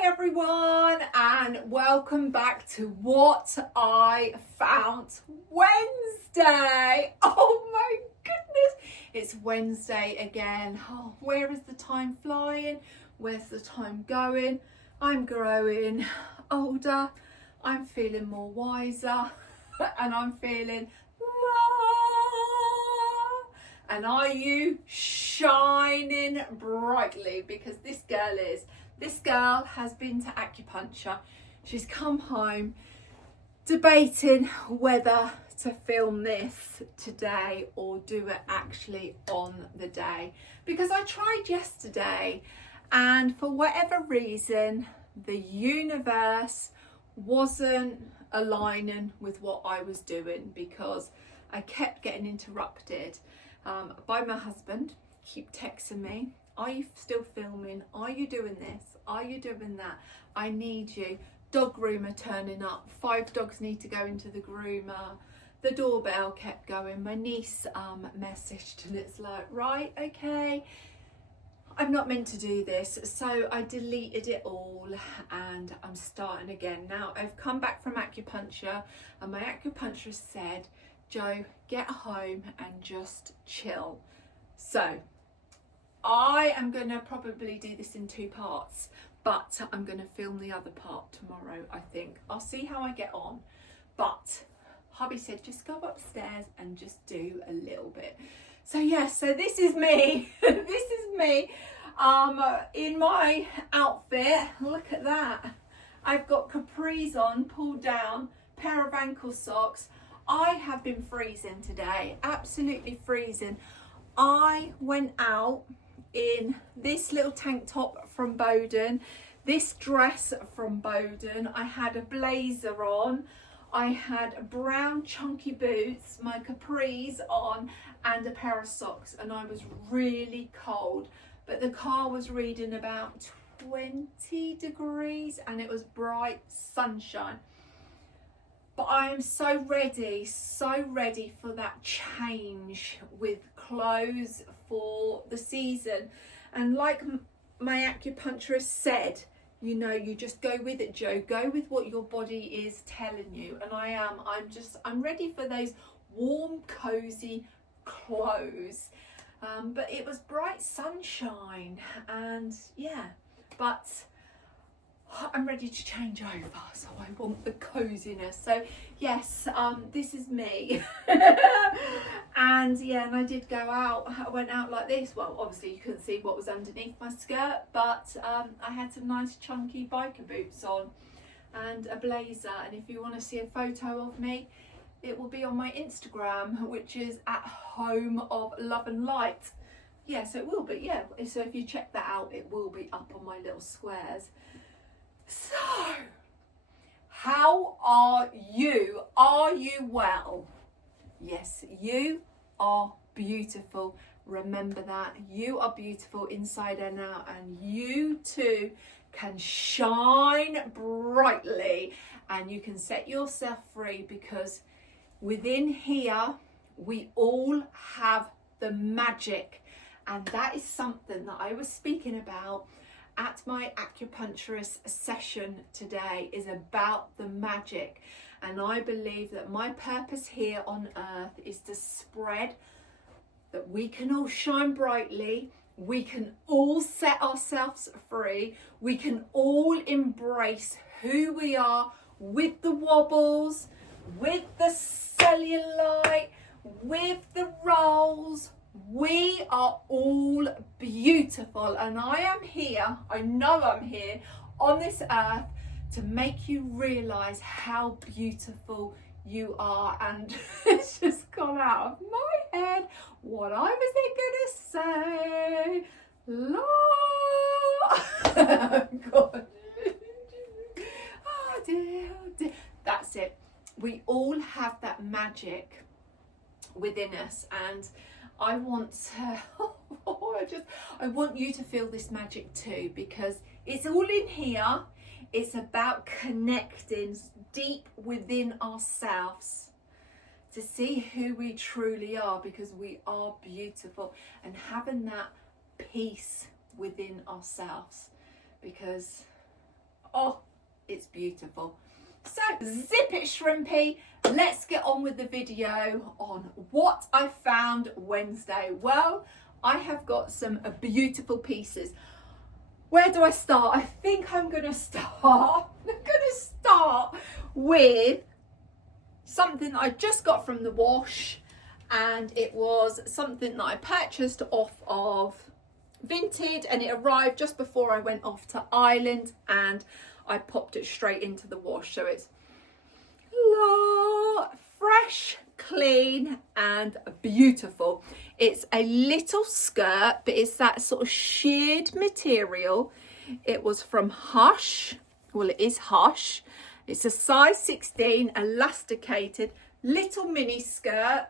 Hi everyone, and welcome back to What I Found Wednesday. Oh my goodness, it's Wednesday again. Oh, where is the time flying? Where's the time going? I'm growing older, I'm feeling more wiser, and I'm feeling and are you shining brightly? Because this girl has been to acupuncture. She's come home debating whether to film this today or do it actually on the day. Because I tried yesterday and for whatever reason, the universe wasn't aligning with what I was doing because I kept getting interrupted by my husband. Keep texting me, are you still filming? Are you doing this? Are you doing that? I need you. Dog groomer turning up. 5 dogs need to go into the groomer. The doorbell kept going. My niece messaged and it's like, right, okay, I'm not meant to do this. So I deleted it all and I'm starting again. Now I've come back from acupuncture and my acupuncturist said, Jo, get home and just chill. So I am going to probably do this in 2 parts, but I'm going to film the other part tomorrow, I think. I'll see how I get on. But hubby said, just go upstairs and just do a little bit. So yes, so this is me. This is me in my outfit. Look at that. I've got capris on, pulled down, pair of ankle socks. I have been freezing today, absolutely freezing. I went out in this little tank top from Boden, this dress from Boden. I had a blazer on, I had brown chunky boots, my capris on, and a pair of socks, and I was really cold. But the car was reading about 20 degrees and it was bright sunshine. But I am so ready for that change with clothes for the season. And like my acupuncturist said, you know, you just go with it, Jo. Go with what your body is telling you. And I'm ready for those warm, cozy clothes. But it was bright sunshine and yeah, but I'm ready to change over, so I want the coziness. So yes, this is me. And yeah, and I did go out. I went out like this. Well, obviously you couldn't see what was underneath my skirt, but I had some nice chunky biker boots on and a blazer. And if you want to see a photo of me, it will be on my Instagram, which is at Home of Love and Light. Yeah, so it will be, yeah. So if you check that out, it will be up on my little squares. So, how are you? Are you well? Yes, you are beautiful. Remember that. You are beautiful inside and out, and you too can shine brightly and you can set yourself free, because within here we all have the magic, and that is something that I was speaking about at my acupuncturist session today, is about the magic. And I believe that my purpose here on earth is to spread that we can all shine brightly, we can all set ourselves free, we can all embrace who we are, with the wobbles, with the cellulite, with the rolls. We are all beautiful, and I am here, I know I'm here on this earth to make you realise how beautiful you are. And it's just gone out of my head what I was going to say. Lord. God. Oh dear, oh dear. That's it. We all have that magic within us, and I want to, I want you to feel this magic too, because it's all in here. It's about connecting deep within ourselves to see who we truly are, because we are beautiful, and having that peace within ourselves, because Oh, it's beautiful. So zip it, shrimpy. Let's get on with the video on what I found Wednesday. Well, I have got some beautiful pieces. Where do I start? I think I'm going to start with something that I just got from the wash, and it was something that I purchased off of Vinted, and it arrived just before I went off to Ireland, and I popped it straight into the wash. So it's fresh, clean and beautiful. It's a little skirt, but it's that sort of sheared material. It was from Hush. Well, it is Hush. It's a size 16 elasticated little mini skirt,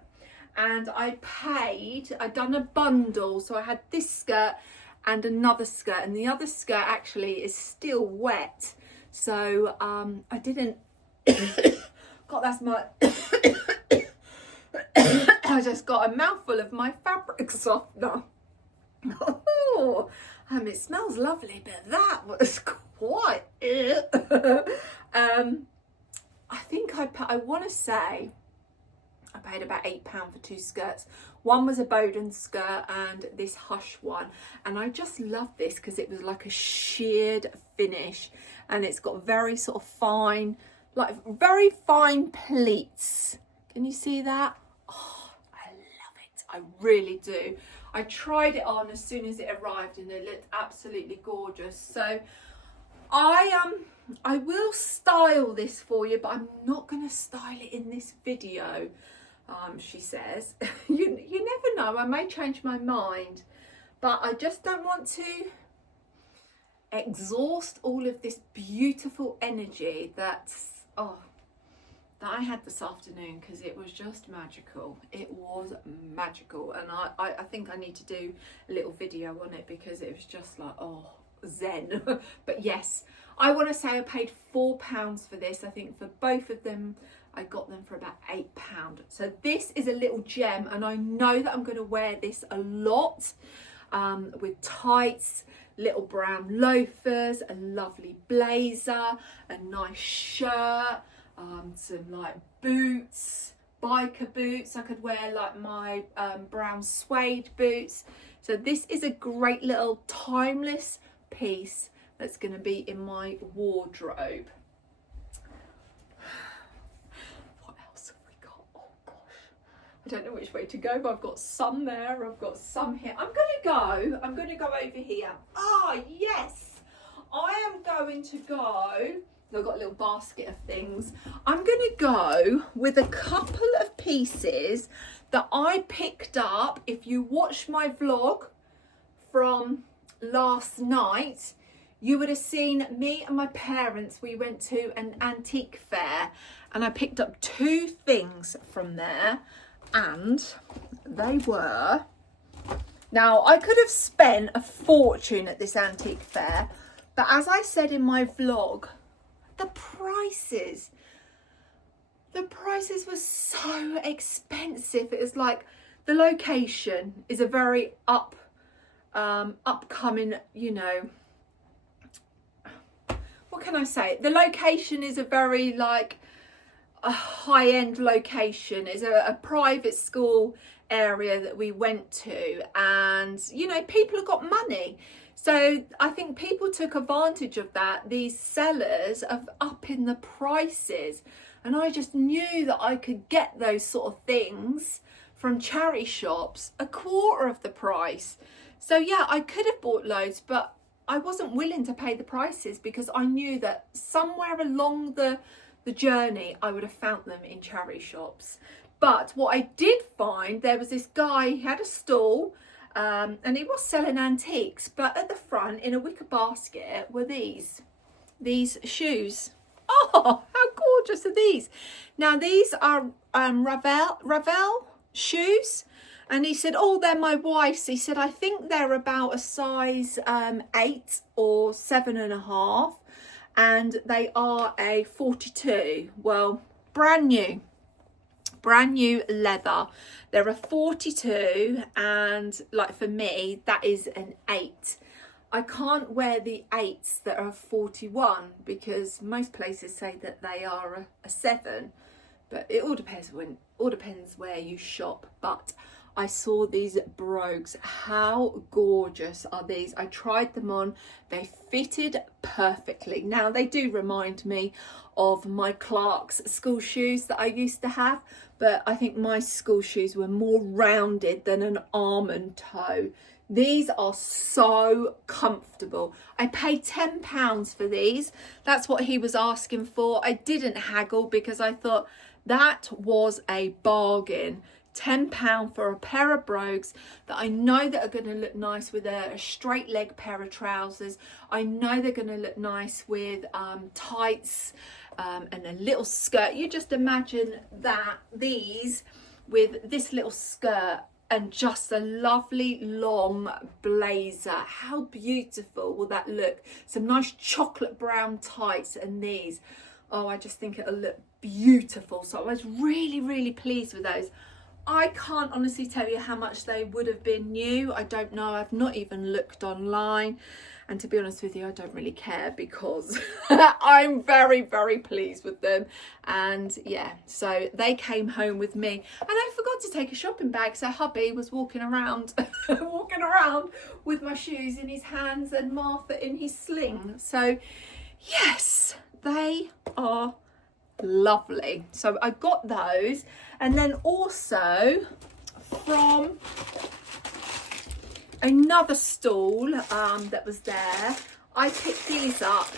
and I'd done a bundle, so I had this skirt and another skirt, and the other skirt actually is still wet, so I didn't God, that's my I just got a mouthful of my fabric softener. Oh, it smells lovely, but that was quite it. I think I want to say I paid about £8 for two skirts. One was a Bowden skirt and this Hush one, and I just love this because it was like a sheared finish, and it's got very sort of fine, like very fine pleats. Can you see that? Oh, I love it. I really do. I tried it on as soon as it arrived and it looked absolutely gorgeous. So I will style this for you, but I'm not going to style it in this video. She says, you never know, I may change my mind, but I just don't want to exhaust all of this beautiful energy that I had this afternoon, because it was just magical. It was magical, and I think I need to do a little video on it because it was just like, oh, zen. But yes, I want to say I paid £4 for this. I think for both of them I got them for about £8. So this is a little gem, and I know that I'm going to wear this a lot with tights, little brown loafers, a lovely blazer, a nice shirt, some like boots, biker boots. I could wear like my brown suede boots. So this is a great little timeless piece that's going to be in my wardrobe. What else have we got? Oh gosh, I don't know which way to go, but I've got some there, I've got some here. I'm going to go over here. Ah, yes, I am going to go. I've got a little basket of things. I'm going to go with a couple of pieces that I picked up. If you watched my vlog from last night, you would have seen me and my parents. We went to an antique fair, and I picked up two things from there, and they were... Now, I could have spent a fortune at this antique fair, but as I said in my vlog, the prices were so expensive. It was like, the location is a very upcoming, you know, what can I say? The location is a very like a high-end location. It's a private school area that we went to, and you know, people have got money. So I think people took advantage of that. These sellers of upping the prices, and I just knew that I could get those sort of things from charity shops a quarter of the price. So yeah, I could have bought loads, but I wasn't willing to pay the prices because I knew that somewhere along the journey I would have found them in charity shops. But what I did find, there was this guy, he had a stall, and he was selling antiques, but at the front in a wicker basket were these shoes. Oh, how gorgeous are these? Now these are Ravel shoes, and he said, oh, they're my wife's. He said, I think they're about a size 8 or 7.5, and they are a 42. Well, brand new leather. They're a 42, and like for me that is an 8. I can't wear the 8s that are 41 because most places say that they are a 7, but it all depends where you shop. But I saw these brogues. How gorgeous are these? I tried them on. They fitted perfectly. Now they do remind me of my Clark's school shoes that I used to have, but I think my school shoes were more rounded than an almond toe. These are so comfortable. I paid £10 for these. That's what he was asking for. I didn't haggle because I thought that was a bargain. £10 for a pair of brogues that I know that are going to look nice with a straight leg pair of trousers. I know they're going to look nice with tights and a little skirt. You just imagine these with this little skirt and just a lovely long blazer. How beautiful will that look? Some nice chocolate brown tights and these. Oh, I just think it'll look beautiful. So I was really, really pleased with those. I can't honestly tell you how much they would have been new. I don't know. I've not even looked online. And to be honest with you, I don't really care because I'm very, very pleased with them. And yeah, so they came home with me. And I forgot to take a shopping bag. So hubby was walking around, with my shoes in his hands and Martha in his sling. So yes, they are lovely. So I got those. And then also from another stall that was there, I picked these up.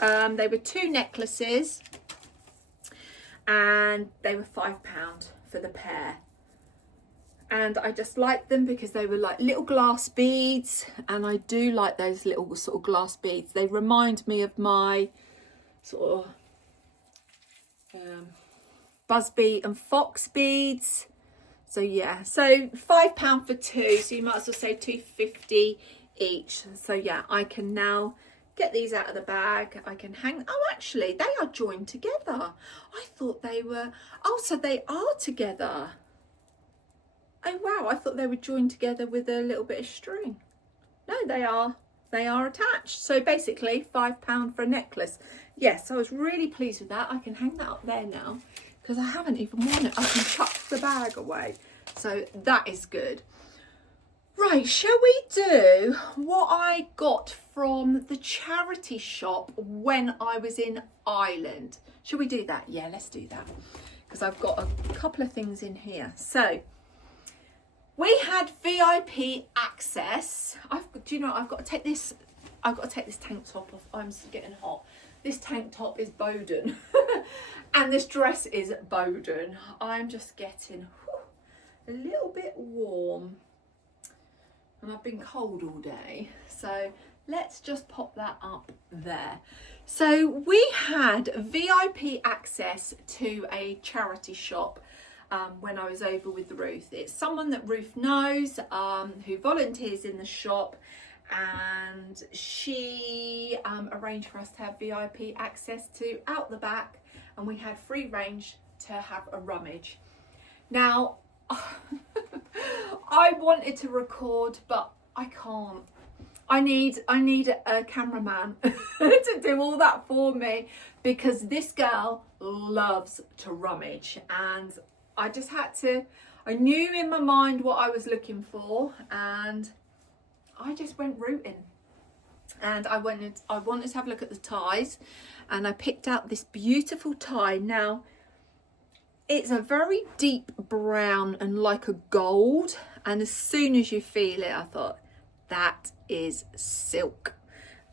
They were 2 necklaces and they were £5 for the pair. And I just liked them because they were like little glass beads, and I do like those little sort of glass beads. They remind me of my sort of Busby and Fox beads. So yeah, so £5 for 2, so you might as well say £2.50 each. So yeah, I can now get these out of the bag. I can hang. Oh, actually, they are joined together. I thought they were. Oh, so they are together. Oh wow, I thought they were joined together with a little bit of string. No, they are. They are attached. So basically, £5 for a necklace. Yes, I was really pleased with that. I can hang that up there now, because I haven't even worn it. I can chuck the bag away. So that is good. Right, shall we do what I got from the charity shop when I was in Ireland? Shall we do that? Yeah, let's do that. Because I've got a couple of things in here. So we had VIP access. Do you know, I've got to take this tank top off. I'm getting hot. This tank top is Bowden and this dress is Bowden. I'm just getting a little bit warm and I've been cold all day. So let's just pop that up there. So we had VIP access to a charity shop when I was over with Ruth. It's someone that Ruth knows who volunteers in the shop, and she arranged for us to have VIP access to out the back, and we had free range to have a rummage. Now I wanted to record, but I can't. I need a cameraman to do all that for me, because this girl loves to rummage, and I just had to. I knew in my mind what I was looking for, and I just went rooting. And I wanted to have a look at the ties, and I picked out this beautiful tie. Now it's a very deep brown and like a gold, and as soon as you feel it, I thought, that is silk.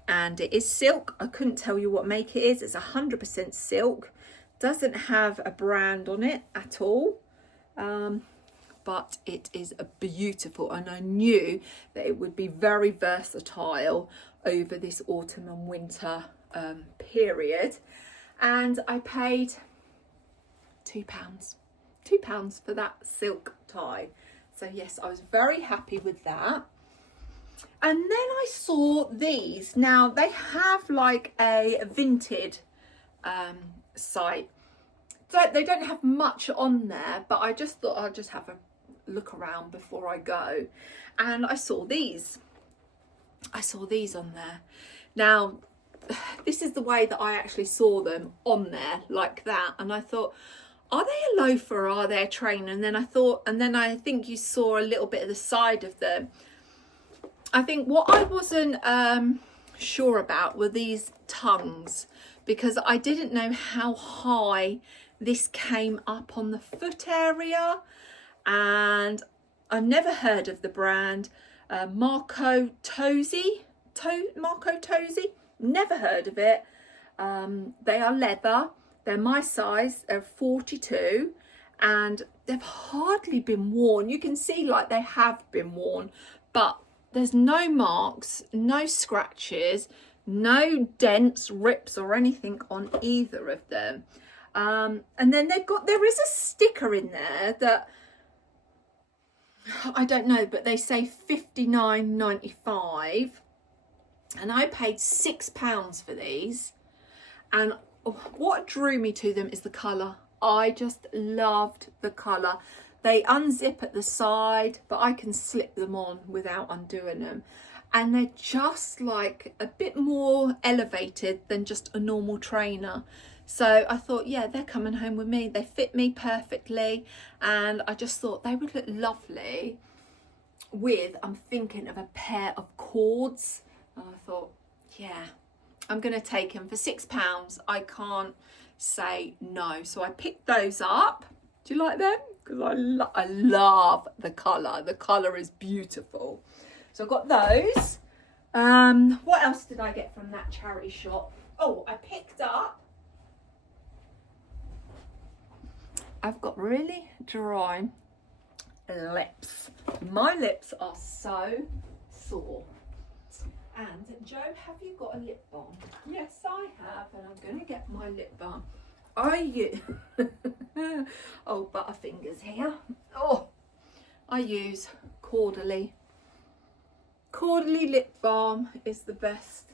And it is silk. I couldn't tell you what make it is. It's 100% silk. Doesn't have a brand on it at all, but it is beautiful, and I knew that it would be very versatile over this autumn and winter period. And I paid £2 for that silk tie. So yes, I was very happy with that. And then I saw these. Now they have like a Vinted site. So they don't have much on there, but I just thought I'd just have a look around before I go. And I saw these. I saw these on there. Now, this is the way that I actually saw them on there, like that. And I thought, are they a loafer or are they a trainer? And then I think you saw a little bit of the side of them. I think what I wasn't sure about were these tongues, because I didn't know how high this came up on the foot area, and I've never heard of the brand. Marco Tosi, never heard of it. They are leather, they're my size, they're 42, and they've hardly been worn. You can see like they have been worn, but there's no marks, no scratches, no dents, rips or anything on either of them. And then there is a sticker in there that, I don't know, but they say $59.95, and I paid £6 for these. And what drew me to them is the colour. I just loved the colour. They unzip at the side, but I can slip them on without undoing them. And they're just like a bit more elevated than just a normal trainer. So I thought, yeah, they're coming home with me. They fit me perfectly. And I just thought they would look lovely with, I'm thinking of a pair of cords. And I thought, yeah, I'm going to take them for £6. I can't say no. So I picked those up. Do you like them? Because I love the colour. The colour is beautiful. So I got those. What else did I get from that charity shop? Oh, I picked up, I've got really dry lips. My lips are so sore. And Joe, have you got a lip balm? Yes, I have, and I'm going to get my lip balm. Oh, butterfingers here. Oh, I use Quarterly. Quarterly lip balm is the best,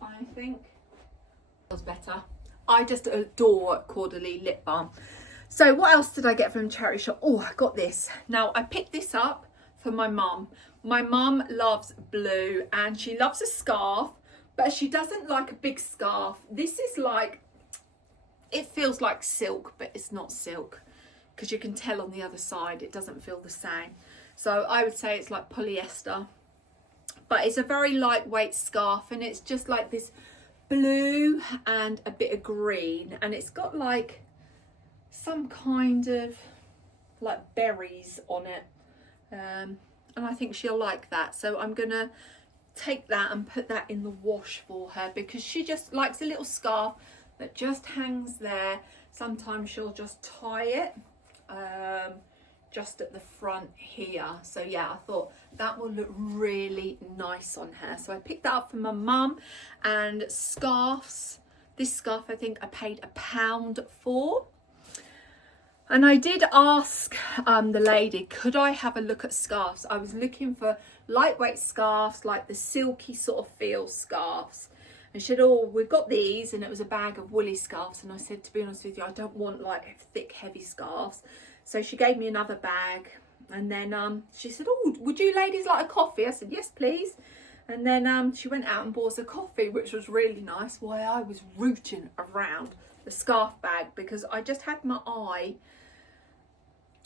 I think. Feels better. I just adore Quarterly lip balm. So what else did I get from charity shop? Oh, I got this. Now I picked this up for my mum. My mum loves blue and she loves a scarf, but she doesn't like a big scarf. This is like, it feels like silk, but it's not silk, because you can tell on the other side it doesn't feel the same. So I would say it's like polyester, but it's a very lightweight scarf, and it's just like this blue and a bit of green, and it's got like some kind of like berries on it, and I think she'll like that. So I'm gonna take that and put that in the wash for her, because she just likes a little scarf that just hangs there. Sometimes she'll just tie it just at the front here. So yeah, I thought that will look really nice on her. So I picked that up for my mum. And scarves, this scarf I think I paid £1 for. And I did ask the lady, could I have a look at scarves? I was looking for lightweight scarves, like the silky sort of feel scarves. And she said, oh, we've got these, and it was a bag of woolly scarves. And I said, to be honest with you, I don't want like thick, heavy scarves. So she gave me another bag, and then she said, oh, would you ladies like a coffee? I said, yes, please. And then she went out and bought us a coffee, which was really nice, while I was rooting around the scarf bag, because I just had my eye,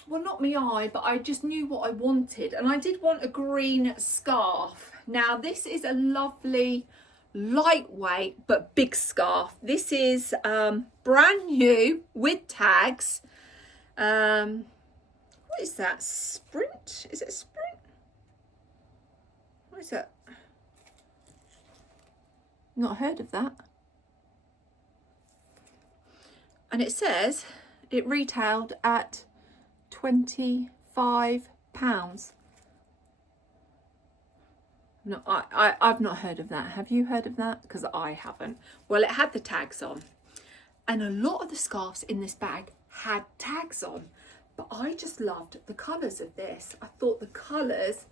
well, not my eye, but I just knew what I wanted. And I did want a green scarf. Now, this is a lovely, lightweight, but big scarf. This is brand new with tags. What is that? Sprint? Is it Sprint? What is that? Not heard of that. And it says it retailed at £25. No, I've not heard of that. Have you heard of that? Because I haven't. Well, it had the tags on, and a lot of the scarves in this bag had tags on, but I just loved the colours of this. I thought the colours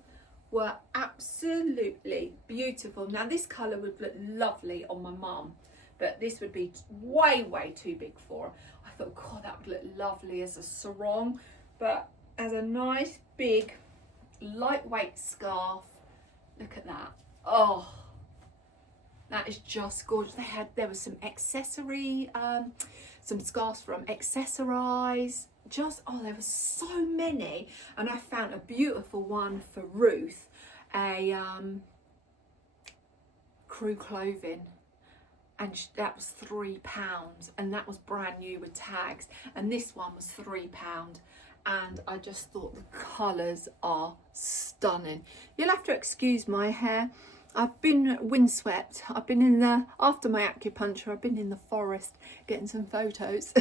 were absolutely beautiful. Now this colour would look lovely on my mum, but this would be way too big for her. I thought, God, that would look lovely as a sarong, but as a nice big lightweight scarf, Look at that. Oh, that is just gorgeous. There was some accessory, some scarves from Accessorize. There were so many. And I found a beautiful one for Ruth, a crew clothing. And that was £3, and that was brand new with tags. And this one was £3. And I just thought the colours are stunning. You'll have to excuse my hair. I've been windswept. I've been after my acupuncture, I've been in the forest getting some photos.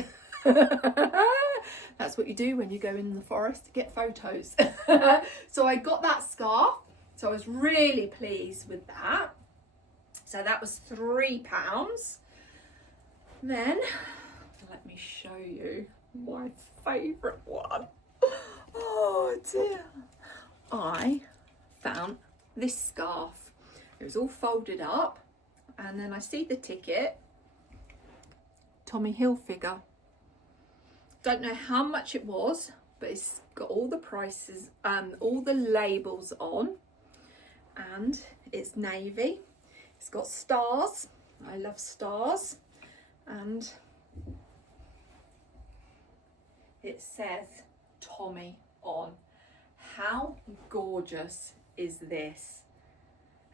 That's what you do when you go in the forest, to get photos. So I got that scarf. So I was really pleased with that. So that was £3. Then, let me show you my favourite one. Oh dear. I found this scarf. It was all folded up, and then I see the ticket, Tommy Hilfiger. Don't know how much it was, but it's got all the prices, all the labels on, and it's navy. It's got stars. I love stars. And it says Tommy on. How gorgeous is this?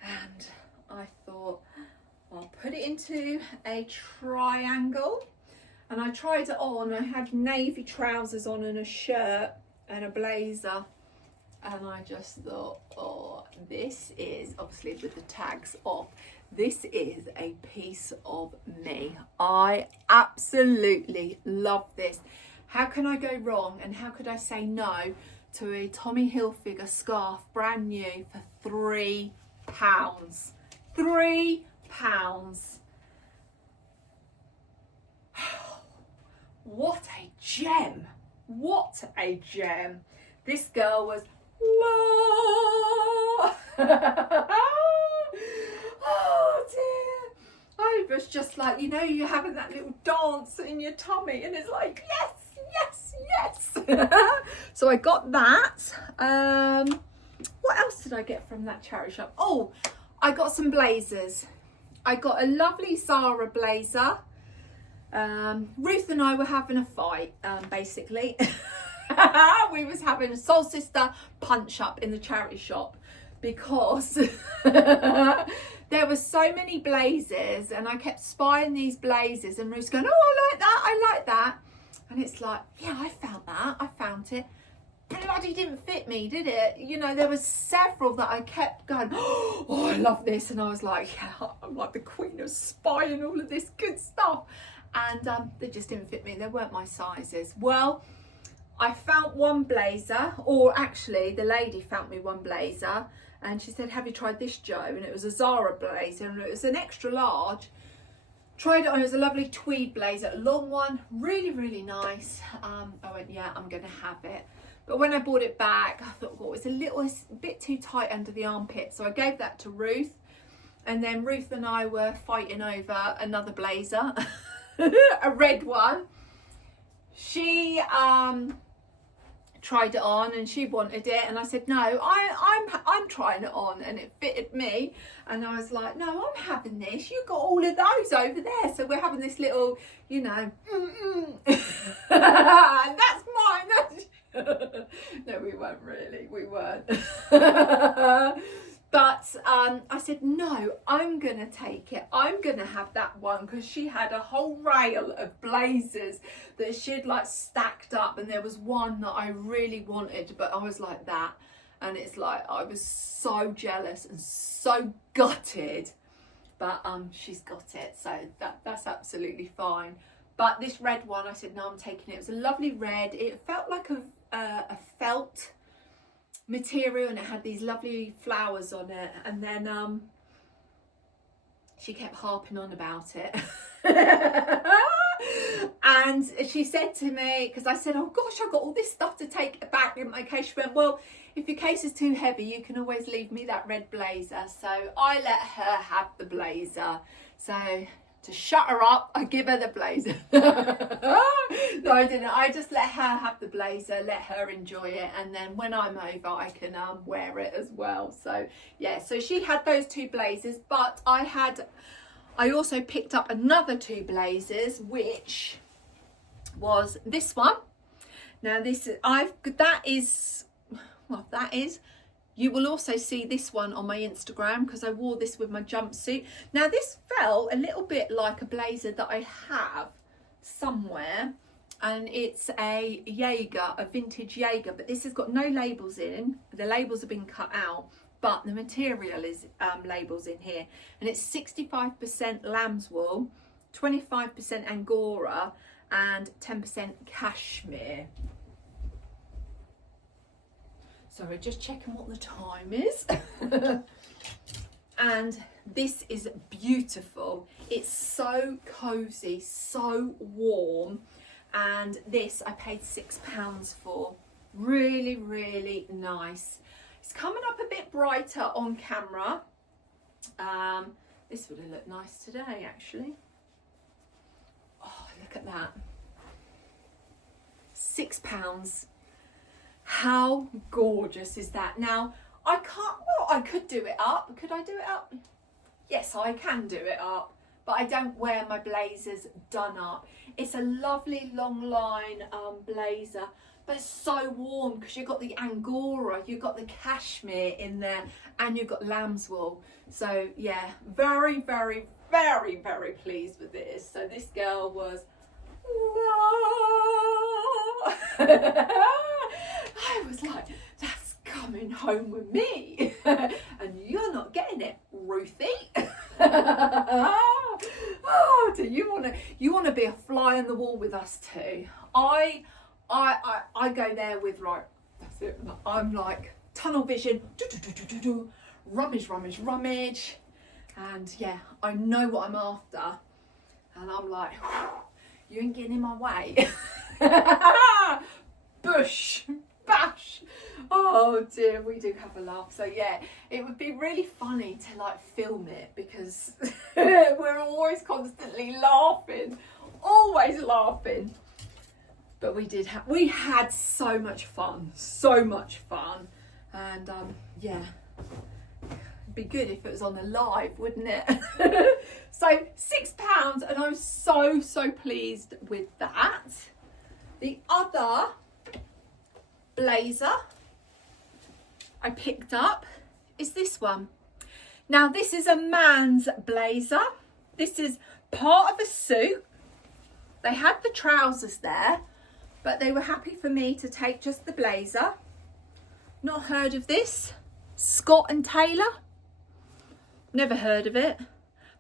And I thought, I'll put it into a triangle. And I tried it on. I had navy trousers on and a shirt and a blazer. And I just thought, oh, this is, obviously with the tags off, this is a piece of me. I absolutely love this. How can I go wrong, and how could I say no to a Tommy Hilfiger scarf, brand new, for £3? £3. What a gem. What a gem. This girl was oh dear. I was just like, you know, you're having that little dance in your tummy, and it's like, yes, yes, yes. So I got that. What else did I get from that charity shop? Oh, I got some blazers. I got a lovely Zara blazer. Ruth and I were having a fight, basically. We was having a soul sister punch up in the charity shop, because there were so many blazers, and I kept spying these blazers, and Ruth's going, oh, I like that. And it's like, yeah, I found it. Bloody didn't fit me, did it? You know, there was several that I kept going, oh, I love this. And I was like, yeah, I'm like the queen of spying all of this good stuff. And they just didn't fit me. They weren't my sizes. Well, I found one blazer, or actually the lady found me one blazer, and she said, have you tried this, Jo? And it was a Zara blazer, and it was an extra large. Tried it on. It was a lovely tweed blazer, a long one, really, really nice. I went, yeah, I'm going to have it. But when I bought it back, I thought, well, it's a bit too tight under the armpit. So I gave that to Ruth. And then Ruth and I were fighting over another blazer, a red one. She tried it on and she wanted it, and I said, no, I'm trying it on, and it fitted me. And I was like, no, I'm having this. You got all of those over there. So we're having this little, you know, that's mine. No, we weren't really. We weren't. But I said, no, I'm going to take it. I'm going to have that one, because she had a whole rail of blazers that she'd like stacked up. And there was one that I really wanted, but I was like that. And it's like, I was so jealous and so gutted. But she's got it. So that's absolutely fine. But this red one, I said, no, I'm taking it. It was a lovely red. It felt like a felt material, and it had these lovely flowers on it. And then she kept harping on about it. And she said to me, because I said, oh gosh, I've got all this stuff to take back in my case. She went, well, if your case is too heavy, you can always leave me that red blazer. So I let her have the blazer. So to shut her up, I give her the blazer. No, I didn't. I just let her have the blazer, let her enjoy it, and then when I'm over, I can wear it as well. So yeah, so she had those 2 blazers, but I also picked up another 2 blazers, which was this one. Now that is you will also see this one on my Instagram, because I wore this with my jumpsuit. Now this felt a little bit like a blazer that I have somewhere, and it's a vintage Jaeger, but this has got no labels in. The labels have been cut out, but the material is labels in here, and it's 65% lamb's wool, 25% Angora, and 10% cashmere. Sorry, just checking what the time is. And this is beautiful. It's so cozy, so warm. And this I paid £6 for. Really, really nice. It's coming up a bit brighter on camera. This would have looked nice today, actually. Oh, look at that. £6. How gorgeous is that? Now, I could do it up. Could I do it up? Yes, I can do it up, but I don't wear my blazers done up. It's a lovely long line blazer, but it's so warm because you've got the Angora, you've got the cashmere in there, and you've got lamb's wool. So yeah, very, very, very, very pleased with this. So this girl was, I was like, that's coming home with me. And you're not getting it, Ruthie. Oh, do you want to be a fly on the wall with us too? I go there with, right, that's it. I'm like tunnel vision, rummage, and yeah, I know what I'm after, and I'm like, you ain't getting in my way. Bush, bash. Oh dear, we do have a laugh. So yeah, it would be really funny to like film it, because we're always constantly laughing, always laughing. But we had so much fun, and yeah, it'd be good if it was on the live, wouldn't it? So £6, and I'm so pleased with that. The other blazer I picked up is this one. Now this is a man's blazer. This is part of a suit. They had the trousers there, but they were happy for me to take just the blazer. Not heard of this. Scott and Taylor. Never heard of it.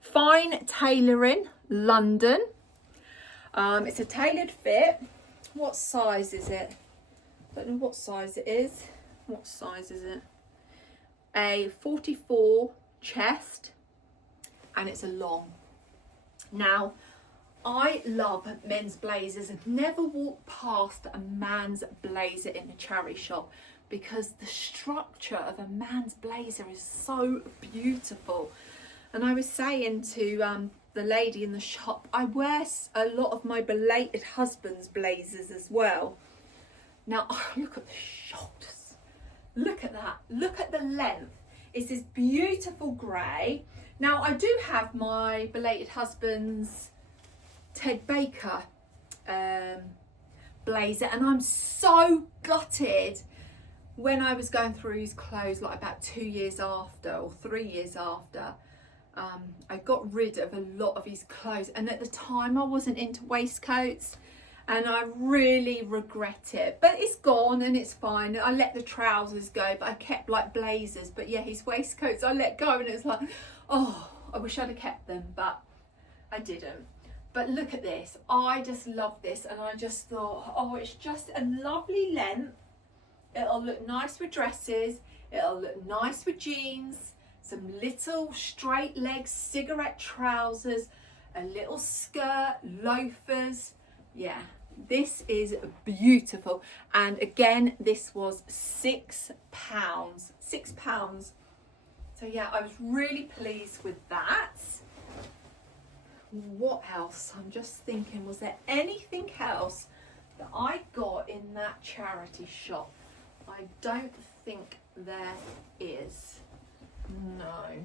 Fine Tailoring, London. It's a tailored fit. What size is it? Don't know what size it is. What size is it? A 44 chest, and it's a long. Now, I love men's blazers and never walk past a man's blazer in a charity shop, because the structure of a man's blazer is so beautiful. And I was saying to the lady in the shop, I wear a lot of my belated husband's blazers as well. Now, oh, look at the shoulders. Look at that. Look at the length. It's this beautiful grey. Now, I do have my belated husband's Ted Baker blazer, and I'm so gutted. When I was going through his clothes, like about 2 years after or 3 years after, I got rid of a lot of his clothes, and at the time I wasn't into waistcoats, and I really regret it, but it's gone and it's fine. I let the trousers go, but I kept like blazers. But yeah, his waistcoats I let go, and it's like, oh, I wish I'd have kept them, but I didn't. But look at this. I just love this, and I just thought, oh, it's just a lovely length. It'll look nice with dresses, it'll look nice with jeans, some little straight leg cigarette trousers, a little skirt, loafers. Yeah, this is beautiful. And again, this was £6. £6. So yeah, I was really pleased with that. what else? I'm just thinking, was there anything else that I got in that charity shop? I don't think there is. No, I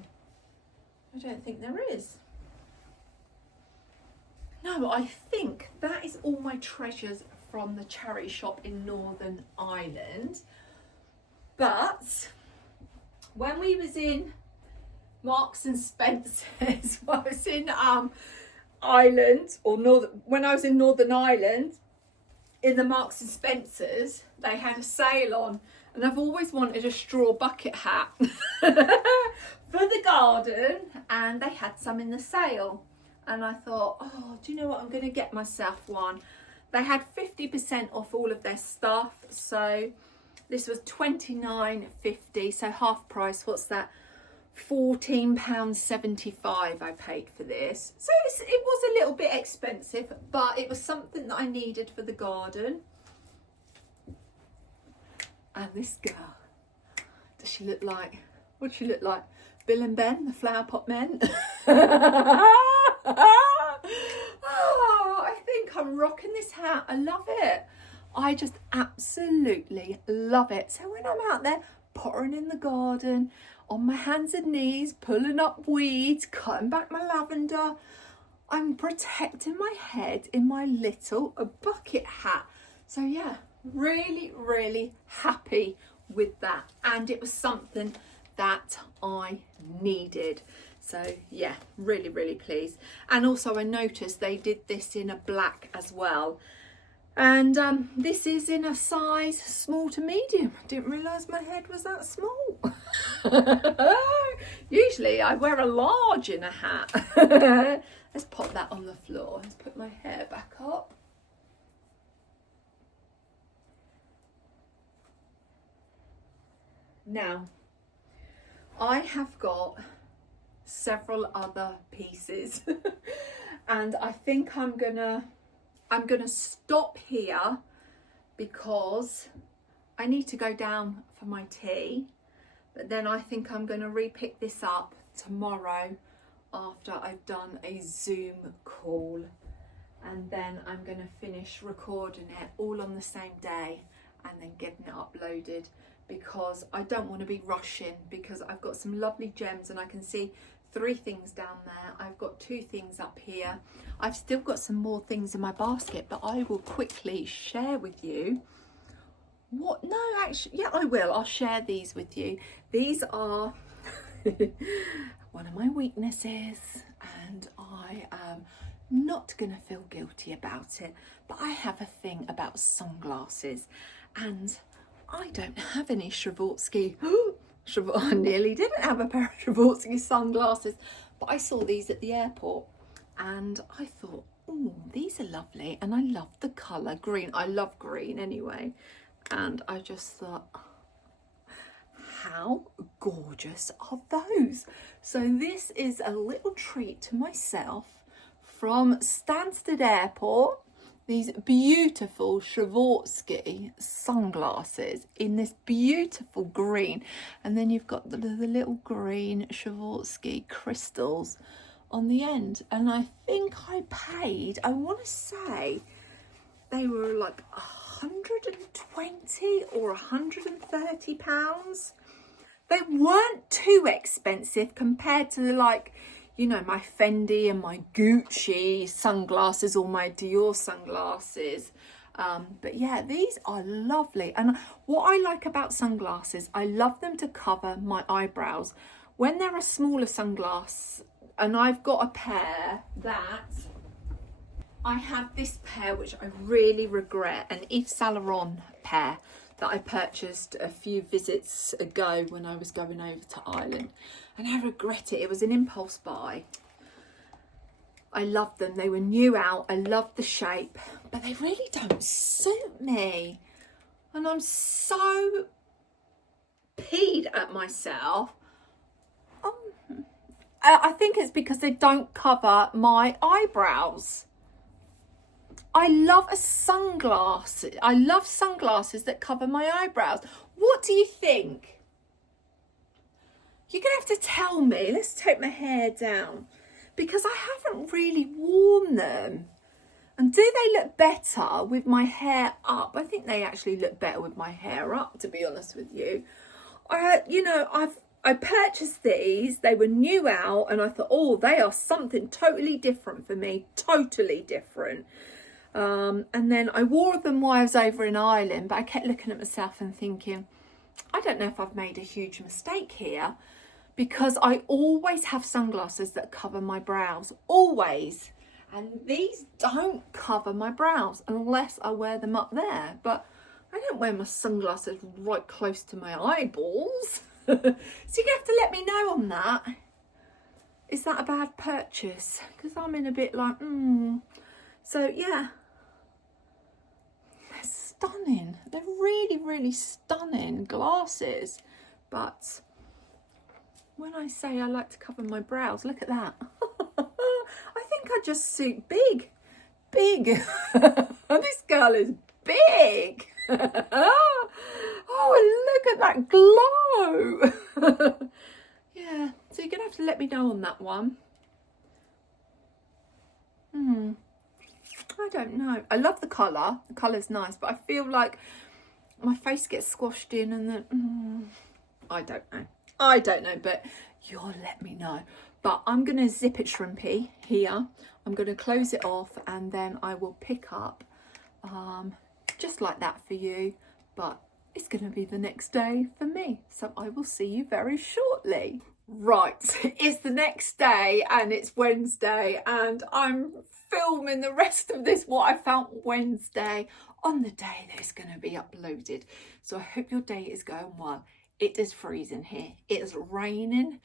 don't think there is. No, I think that is all my treasures from the charity shop in Northern Ireland. But when we was in Marks and Spencer's, when I was in Ireland, or when I was in Northern Ireland, in the Marks and Spencer's, they had a sale on, and I've always wanted a straw bucket hat for the garden, and they had some in the sale. And I thought, oh, do you know what? I'm going to get myself one. They had 50% off all of their stuff. So this was £29.50. So half price. What's that? £14.75 I paid for this. So it was a little bit expensive, but it was something that I needed for the garden. And this girl, does she look like, what does she look like? Bill and Ben, the Flower Pot Men? Oh, I think I'm rocking this hat. I love it. I just absolutely love it. So when I'm out there pottering in the garden, on my hands and knees, pulling up weeds, cutting back my lavender, I'm protecting my head in my little bucket hat. So yeah, really, really happy with that. And it was something that I needed. So yeah, really, really pleased. And also I noticed they did this in a black as well. And this is in a size small to medium. I didn't realise my head was that small. Usually I wear a large in a hat. Let's pop that on the floor. Let's put my hair back up. Now, I have got several other pieces and I think I'm gonna stop here because I need to go down for my tea, but then I think I'm gonna repick this up tomorrow after I've done a Zoom call, and then I'm gonna finish recording it all on the same day and then getting it uploaded, because I don't want to be rushing, because I've got some lovely gems and I can see 3 things down there. I've got 2 things up here. I've still got some more things in my basket, but I will quickly share with you what, no, actually, yeah, I will. I'll share these with you. These are one of my weaknesses, and I am not gonna feel guilty about it, but I have a thing about sunglasses, and I don't have any Swarovski. I nearly didn't have a pair of Swarovski sunglasses, but I saw these at the airport and I thought, oh, these are lovely, and I love the colour green. I love green anyway, and I just thought, how gorgeous are those? So this is a little treat to myself from Stansted Airport. These beautiful Swarovski sunglasses in this beautiful green, and then you've got the little green Swarovski crystals on the end. And I think I paid, I want to say they were like 120 or 130 pounds. They weren't too expensive compared to, like, you know, my Fendi and my Gucci sunglasses or my Dior sunglasses. But yeah, these are lovely. And what I like about sunglasses, I love them to cover my eyebrows. When they're a smaller sunglass, and I've got a pair that, I have this pair which I really regret, an Yves Saint Laurent pair that I purchased a few visits ago when I was going over to Ireland, and I regret it. It was an impulse buy. I loved them. They were new out. I loved the shape, but they really don't suit me. And I'm so peed at myself. I think it's because they don't cover my eyebrows. I love a sunglass. I love sunglasses that cover my eyebrows. What do you think? You're going to have to tell me. Let's take my hair down, because I haven't really Do they look better with my hair up? I think they actually look better with my hair up, to be honest with you. I purchased these. They were new out, and I thought, oh, they are something totally different for me. Totally different. And then I wore them while I was over in Ireland, but I kept looking at myself and thinking, I don't know if I've made a huge mistake here, because I always have sunglasses that cover my brows. Always. And these don't cover my brows unless I wear them up there. But I don't wear my sunglasses right close to my eyeballs. So you're going to have to let me know on that. Is that a bad purchase? Because I'm in a bit like, So yeah. They're stunning. They're really, really stunning glasses. But when I say I like to cover my brows, look at that. I think I just suit big. This girl is big. Oh, look at that glow. Yeah, so you're gonna have to let me know on that one. I don't know. I love the colour. The colour's nice, but I feel like my face gets squashed in and then I don't know, but you'll let me know. But I'm going to zip it shrimpy here. I'm going to close it off, and then I will pick up just like that for you. But it's going to be the next day for me. So I will see you very shortly. Right, it's the next day and it's Wednesday, and I'm filming the rest of this what I found Wednesday on the day that it's going to be uploaded. So I hope your day is going well. It is freezing here. It is raining.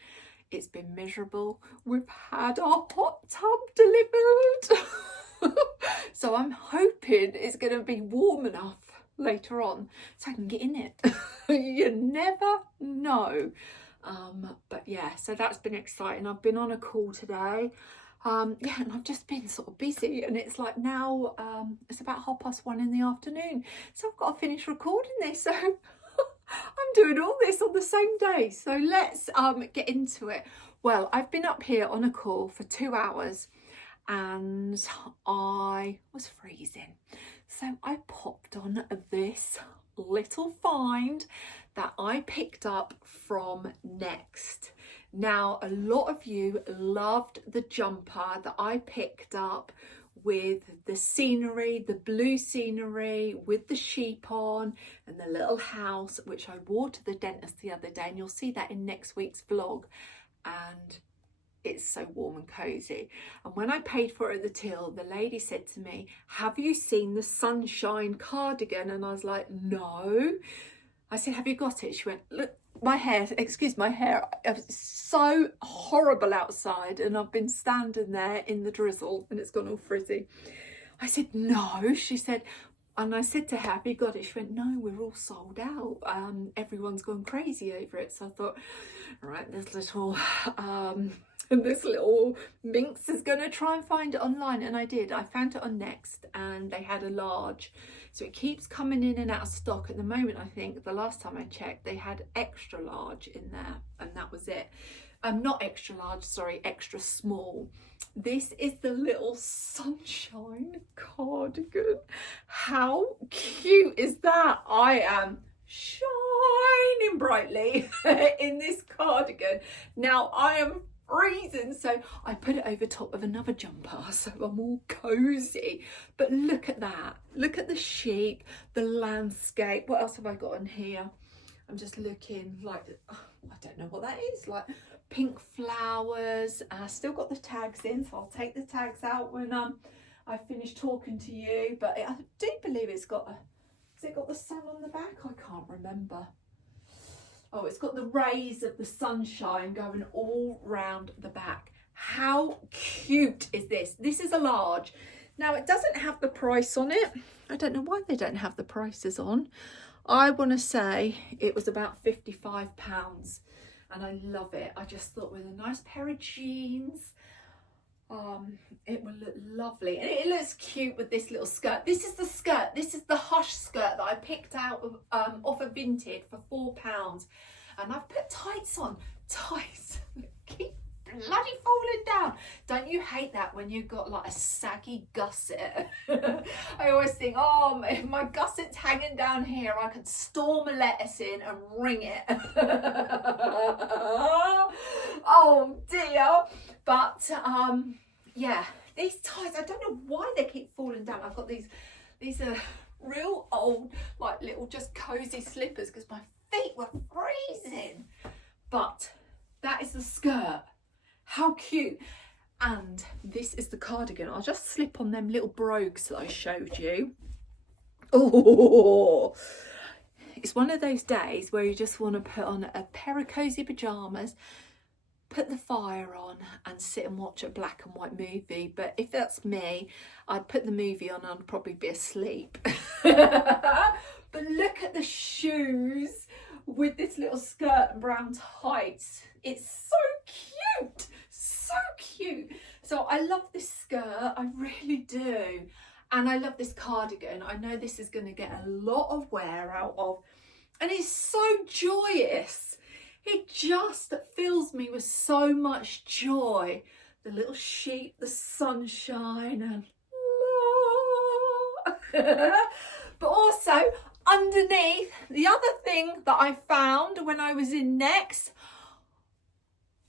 It's been miserable. We've had our hot tub delivered. So I'm hoping it's going to be warm enough later on so I can get in it. You never know. But yeah, so that's been exciting. I've been on a call today. Yeah, and I've just been sort of busy, and it's like now it's about 1:30 in the afternoon. So I've got to finish recording this. So I'm doing all this on the same day. So let's get into it. Well, I've been up here on a call for 2 hours and I was freezing. So I popped on this little find that I picked up from Next. Now, a lot of you loved the jumper that I picked up with the scenery, the blue scenery with the sheep on and the little house, which I wore to the dentist the other day, and you'll see that in next week's vlog. And it's so warm and cozy. And when I paid for it at the till, the lady said to me, have you seen the sunshine cardigan? And I was like, no. I said, have you got it? She went, look, my hair, excuse my hair, it's so horrible outside and I've been standing there in the drizzle and it's gone all frizzy. I said, no. She said, and I said to her, have you got it? She went, no, we're all sold out. Everyone's gone crazy over it. So I thought, all right, this little minx is going to try and find it online. And I did. I found it on Next and they had a large. So it keeps coming in and out of stock. At the moment, I think the last time I checked, they had extra large in there and that was it. Not extra large, sorry, extra small. This is the little sunshine cardigan. How cute is that? I am shining brightly in this cardigan. Now I am freezing, so I put it over top of another jumper so I'm all cozy. But look at that. Look at the sheep, the landscape. What else have I got in here? I'm just looking like, I don't know what that is, like pink flowers. I still got the tags in, so I'll take the tags out when I finish talking to you. But I do believe it's got has it got the sun on the back? I can't remember. Oh, it's got the rays of the sunshine going all round the back. How cute is this? This is a large. Now, it doesn't have the price on it. I don't know why they don't have the prices on. I want to say it was about £55 and I love it. I just thought with a nice pair of jeans, it will look lovely. And it looks cute with this little skirt. This is the skirt. This is the Hush skirt that I picked out of, off of Vinted for £4. And I've put tights on. Tights. Keep bloody falling down. Don't you hate that when you've got like a saggy gusset? I always think, oh, if my gusset's hanging down here, I could storm a lettuce in and wring it. Oh dear. But yeah, these ties, I don't know why they keep falling down. I've got these are real old, like little just cozy slippers because my feet were freezing. But that is the skirt. How cute. And this is the cardigan. I'll just slip on them little brogues that I showed you. Oh, it's one of those days where you just want to put on a pair of cozy pajamas, put the fire on and sit and watch a black and white movie. But if that's me, I'd put the movie on and I'd probably be asleep. But look at the shoes with this little skirt and brown tights. It's so cute, so cute. So I love this skirt, I really do. And I love this cardigan. I know this is going to get a lot of wear out of. And it's so joyous. It just fills me with so much joy. The little sheep, the sunshine, and but also underneath, the other thing that I found when I was in Next,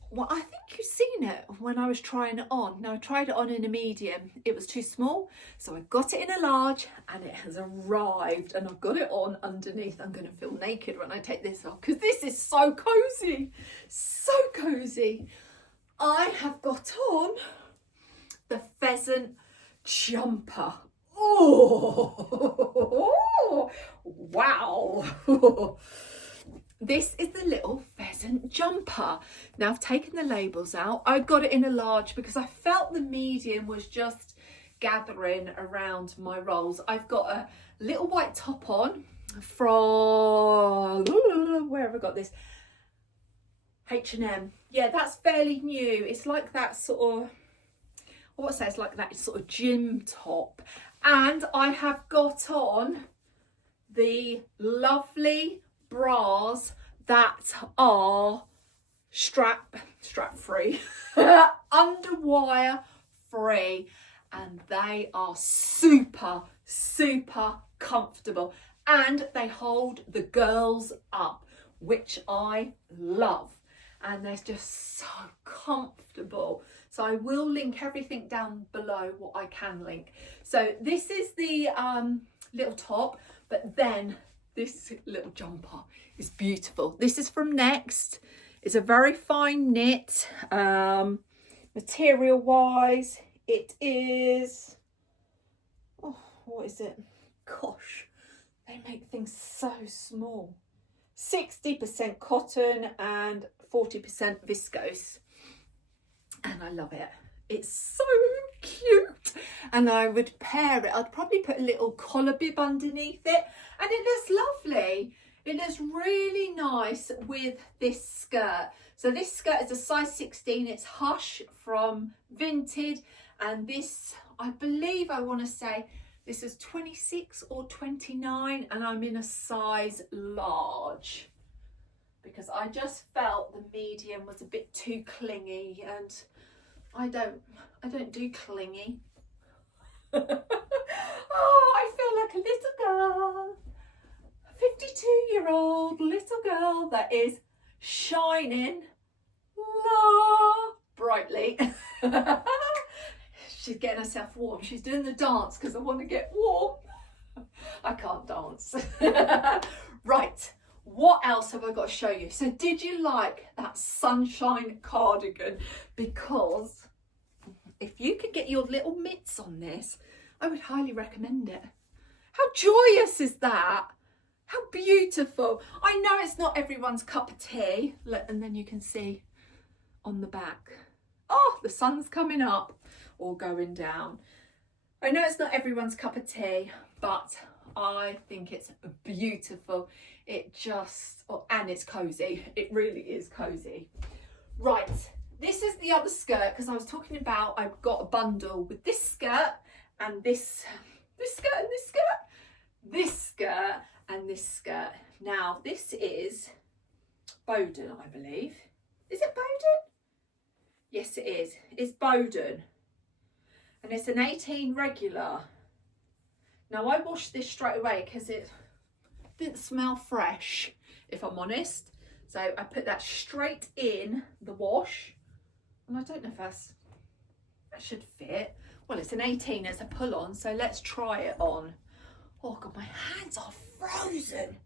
well, I think you've seen it when I was trying it on. Now, I tried it on in a medium. It was too small, so I got it in a large and it has arrived and I've got it on underneath. I'm going to feel naked when I take this off because this is so cozy, so cozy. I have got on the pheasant jumper. Oh, wow. This is the little pheasant jumper. Now I've taken the labels out. I got it in a large because I felt the medium was just gathering around my rolls. I've got a little white top on from, where have I got this? H&M. Yeah, that's fairly new. It's like that sort of, what's that? It's like that sort of gym top. And I have got on the lovely bras that are strap free, underwire free, and they are super comfortable, and they hold the girls up, which I love, and they're just so comfortable. So I will link everything down below what I can link. So this is the little top, but then this little jumper is beautiful. This is from Next. It's a very fine knit. Material wise, it is, oh, what is it? Gosh, they make things so small. 60% cotton and 40% viscose. And I love it. It's so cute. And I would pair it. I'd probably put a little collar bib underneath it. And it looks lovely. It looks really nice with this skirt. So this skirt is a size 16. It's Hush from Vinted. And this, I believe I want to say, this is 26 or 29. And I'm in a size large. Because I just felt the medium was a bit too clingy, and I don't do clingy. Oh, I feel like a little girl, a 52-year-old little girl that is shining brightly. She's getting herself warm. She's doing the dance because I want to get warm. I can't dance. Right. What else have I got to show you? So did you like that sunshine cardigan? Because if you could get your little mitts on this, I would highly recommend it. How joyous is that? How beautiful. I know it's not everyone's cup of tea. Look, and then you can see on the back. Oh, the sun's coming up or going down. I know it's not everyone's cup of tea, but I think it's beautiful. It just, oh, and it's cozy. It really is cozy. Right, this is the other skirt, because I was talking about I've got a bundle with this skirt and this skirt and this skirt, this skirt and this skirt. Now this is Bowden, I believe. Is it Bowden? Yes, it is. It's Bowden. And it's an 18 regular. Now, I washed this straight away because it didn't smell fresh, if I'm honest. So I put that straight in the wash. And I don't know if that should fit. Well, it's an 18 as a pull-on, so let's try it on. Oh God, my hands are frozen.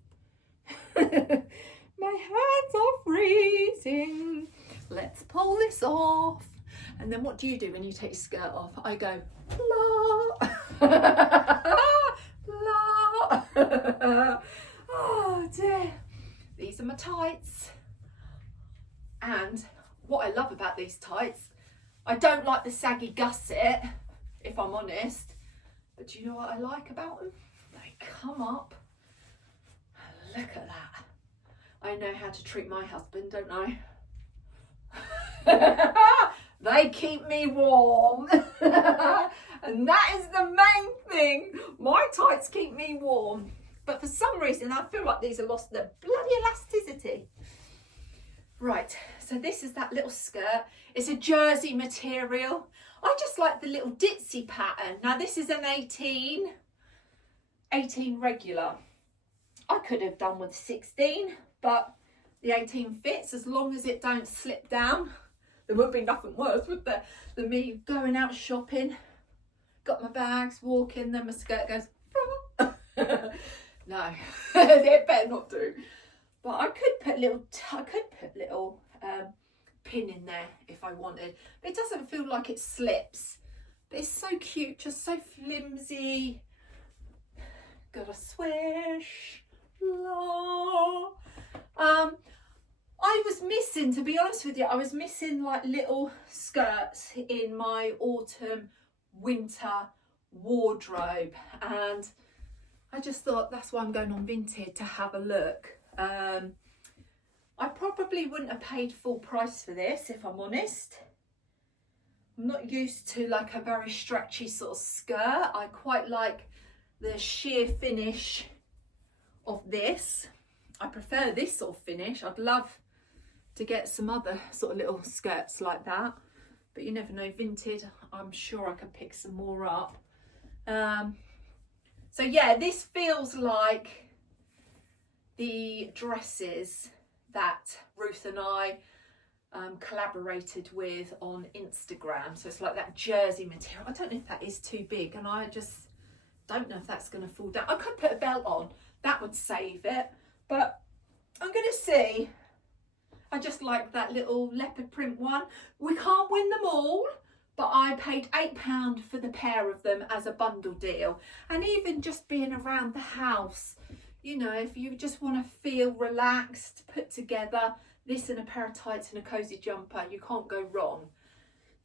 My hands are freezing. Let's pull this off. And then what do you do when you take your skirt off? I go, blah. Blah. Oh dear. These are my tights. And what I love about these tights, I don't like the saggy gusset, if I'm honest. But do you know what I like about them? They come up. Look at that. I know how to treat my husband, don't I? They keep me warm. And that is the main thing. My tights keep me warm. But for some reason, I feel like these have lost their bloody elasticity. Right, so this is that little skirt. It's a jersey material. I just like the little ditzy pattern. Now this is an 18 regular. I could have done with 16, but the 18 fits as long as it don't slip down. There would be nothing worse, would there, than me going out shopping, got my bags, walking, then my skirt goes, no, it better not do. But I could put little pin in there if I wanted. It doesn't feel like it slips, but it's so cute, just so flimsy. Got a swish. La. I was missing, to be honest with you, I was missing like little skirts in my autumn winter wardrobe, and I just thought that's why I'm going on Vinted to have a look. I probably wouldn't have paid full price for this, if I'm honest. I'm not used to like a very stretchy sort of skirt. I quite like the sheer finish of this. I prefer this sort of finish. I'd love to get some other sort of little skirts like that, but you never know, Vinted, I'm sure I could pick some more up. So yeah, this feels like the dresses that Ruth and I collaborated with on Instagram. So it's like that jersey material. I don't know if that is too big, and I just don't know if that's going to fall down. I could put a belt on, that would save it, but I'm going to see. I just like that little leopard print one. We can't win them all, but I paid £8 for the pair of them as a bundle deal. And even just being around the house, you know, if you just want to feel relaxed, put together, this and a pair of tights and a cozy jumper, you can't go wrong.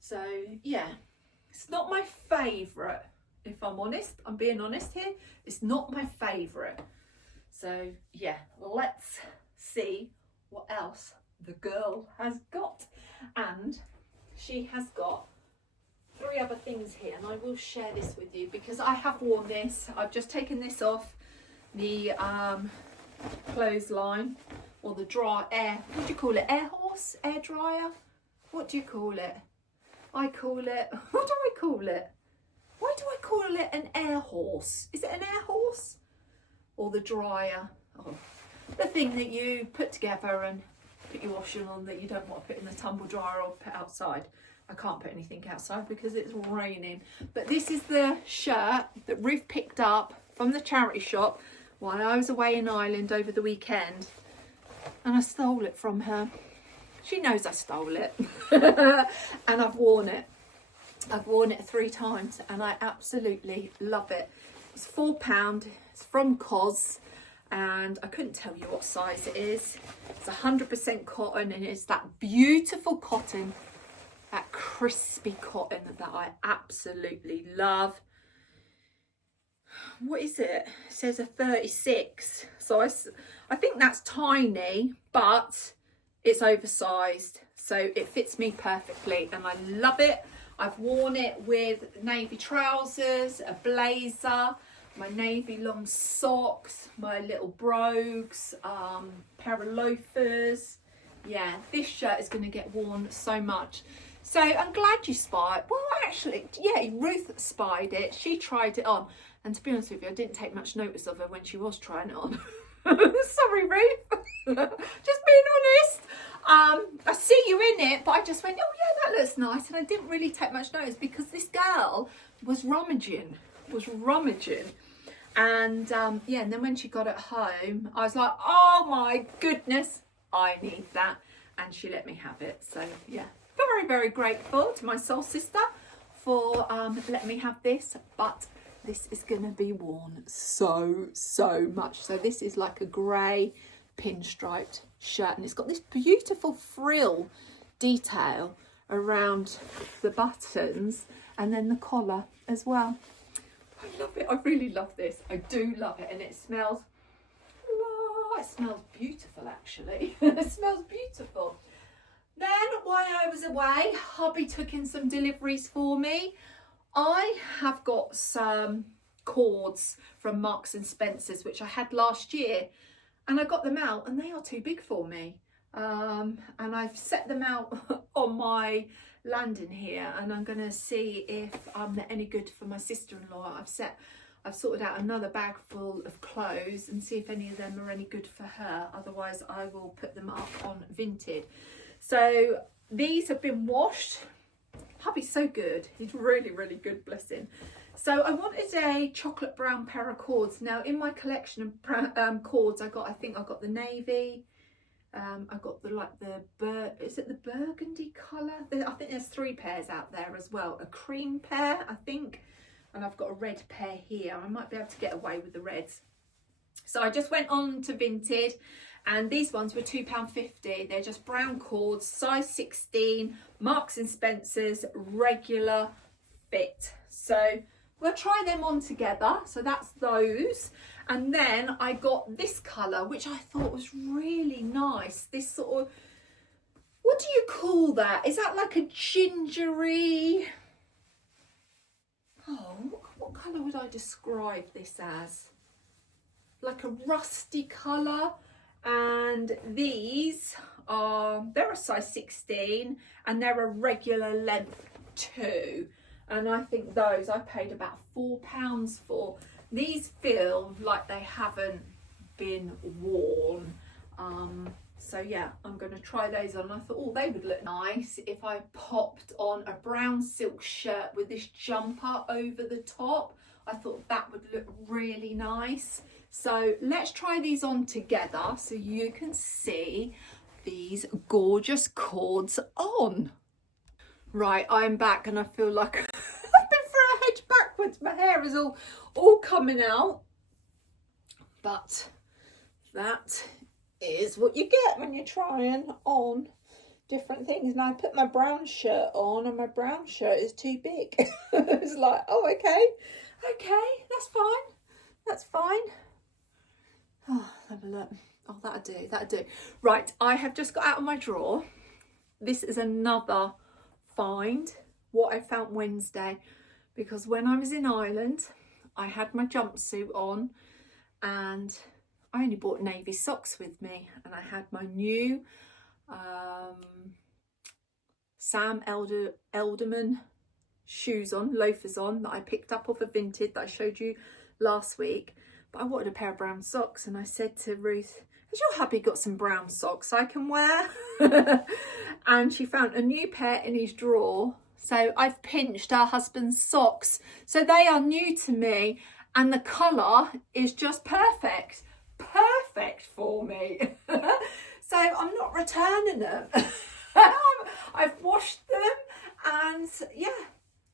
So yeah, it's not my favourite, if I'm honest. I'm being honest here. It's not my favourite. So yeah, let's see what else the girl has got. And she has got 3 other things here, and I will share this with you because I have worn this. I've just taken this off the clothesline, or the dry air, what do you call it, air horse, air dryer, what do you call it? I call it, what do I call it? Why do I call it an air horse? Is it an air horse? Or the dryer? Oh, the thing that you put together and put your washing on that you don't want to put in the tumble dryer or put outside. I can't put anything outside because it's raining. But this is the shirt that Ruth picked up from the charity shop while I was away in Ireland over the weekend. And I stole it from her. She knows I stole it. And I've worn it. I've worn it 3 times and I absolutely love it. It's £4. It's from COS. And I couldn't tell you what size it is. It's 100% cotton, and it's that beautiful cotton, that crispy cotton that I absolutely love. What is it? It says a 36. So I think that's tiny, but it's oversized. So it fits me perfectly and I love it. I've worn it with navy trousers, a blazer, my navy long socks, my little brogues, pair of loafers. Yeah, this shirt is going to get worn so much. So I'm glad you spied. Well, actually, yeah, Ruth spied it. She tried it on. And to be honest with you, I didn't take much notice of her when she was trying it on. Sorry, Ruth. Just being honest. I see you in it, but I just went, oh yeah, that looks nice. And I didn't really take much notice because this girl was rummaging. And yeah, and then when she got it home, I was like, oh my goodness, I need that. And she let me have it. So yeah, very, very grateful to my soul sister for letting me have this. But this is going to be worn so much. So this is like a grey pinstriped shirt, and it's got this beautiful frill detail around the buttons and then the collar as well. I love it. I really love this. I do love it. And it smells, oh, it smells beautiful actually. It smells beautiful. Then while I was away, hubby took in some deliveries for me. I have got some cords from Marks and Spencer's, which I had last year, and I got them out and they are too big for me. And I've set them out on my landing here, and I'm going to see if they're any good for my sister-in-law. I've sorted out another bag full of clothes and see if any of them are any good for her. Otherwise, I will put them up on Vinted. So these have been washed. Hubby's so good. He's really, really good, bless him. So I wanted a chocolate brown pair of cords. Now in my collection of cords, I think I got the navy. I got is it the burgundy colour? I think there's 3 pairs out there as well. A cream pair, I think. And I've got a red pair here. I might be able to get away with the reds. So I just went on to Vinted, and these ones were £2.50. They're just brown cords, size 16, Marks and Spencer's, regular fit. So we'll try them on together. So that's those. And then I got this colour, which I thought was really nice. This sort of, what do you call that? Is that like a gingery? Oh, what colour would I describe this as? Like a rusty colour. And these are, they're a size 16 and they're a regular length too. And I think those I paid about £4 for. These feel like they haven't been worn. So yeah, I'm going to try those on. I thought, oh, they would look nice if I popped on a brown silk shirt with this jumper over the top. I thought that would look really nice. So let's try these on together so you can see these gorgeous cords on. Right, I'm back and I feel like I've been through a hedge backwards. My hair is all coming out. But that is what you get when you're trying on different things. Now I put my brown shirt on and my brown shirt is too big. It's like, oh, okay, that's fine. Oh, have a look. Oh, that'll do. Right, I have just got out of my drawer. This is another find, what I found Wednesday, because when I was in Ireland, I had my jumpsuit on and I only bought navy socks with me, and I had my new Sam Elderman shoes on, loafers on, that I picked up off of Vinted that I showed you last week. But I wanted a pair of brown socks, and I said to Ruth, has your hubby got some brown socks I can wear? And she found a new pair in his drawer. So I've pinched her husband's socks. So they are new to me, and the colour is just perfect for me. So I'm not returning them. I've washed them, and yeah,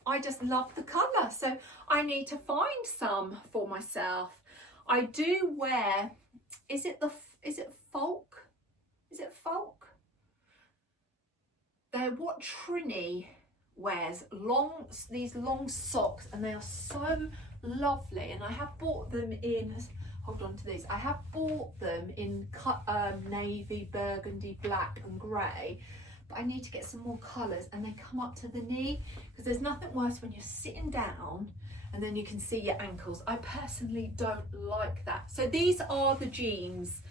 I just love the colour. So I need to find some for myself. I do wear, is it folk? Is it folk? They're what Trini wears, these long socks, and they are so lovely. And I have bought them in, hold on to these, I have bought them in navy, burgundy, black and grey, but I need to get some more colours, and they come up to the knee, because there's nothing worse when you're sitting down and then you can see your ankles. I personally don't like that. So these are the jeans,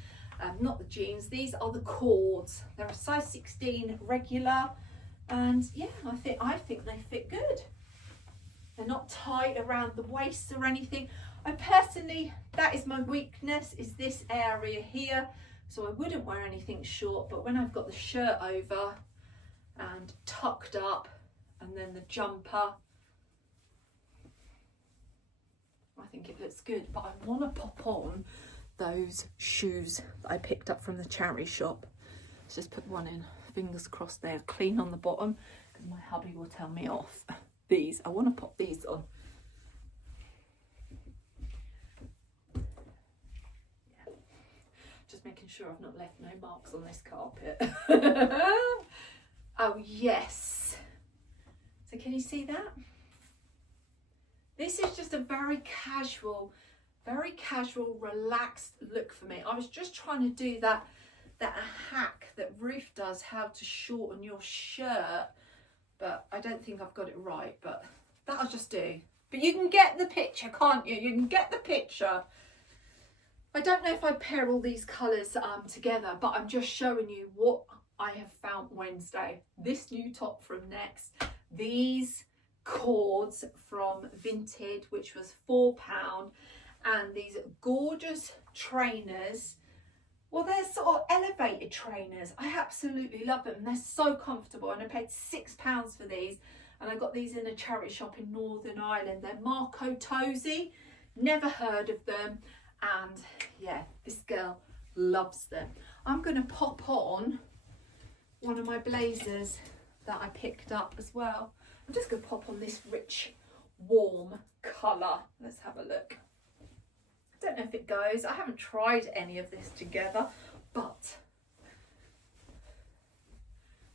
not the jeans, these are the cords. They're a size 16 regular, And yeah, I think they fit good. They're not tight around the waist or anything. I personally, that is my weakness, is this area here. So I wouldn't wear anything short, but when I've got the shirt over and tucked up and then the jumper, I think it looks good. But I want to pop on those shoes that I picked up from the charity shop. Let's just put one in, fingers crossed they're clean on the bottom, because my hubby will tell me off. These, I want to pop these on. Yeah. Just making sure I've not left no marks on this carpet. Oh yes. So can you see that? This is just a very casual, relaxed look for me. I was just trying to do that hack that Ruth does, how to shorten your shirt, but I don't think I've got it right, but that'll just do. But you can get the picture, can't you? You can get the picture. I don't know if I pair all these colours together, but I'm just showing you what I have found Wednesday. This new top from Next, these cords from Vinted, which was £4, and these gorgeous trainers. Well, they're sort of elevated trainers. I absolutely love them. They're so comfortable, and I paid £6 for these, and I got these in a charity shop in Northern Ireland. They're Marco Tosi, never heard of them, and yeah, this girl loves them. I'm going to pop on one of my blazers that I picked up as well. I'm just going to pop on this rich, warm colour. Let's have a look. I don't know if it goes. I haven't tried any of this together, but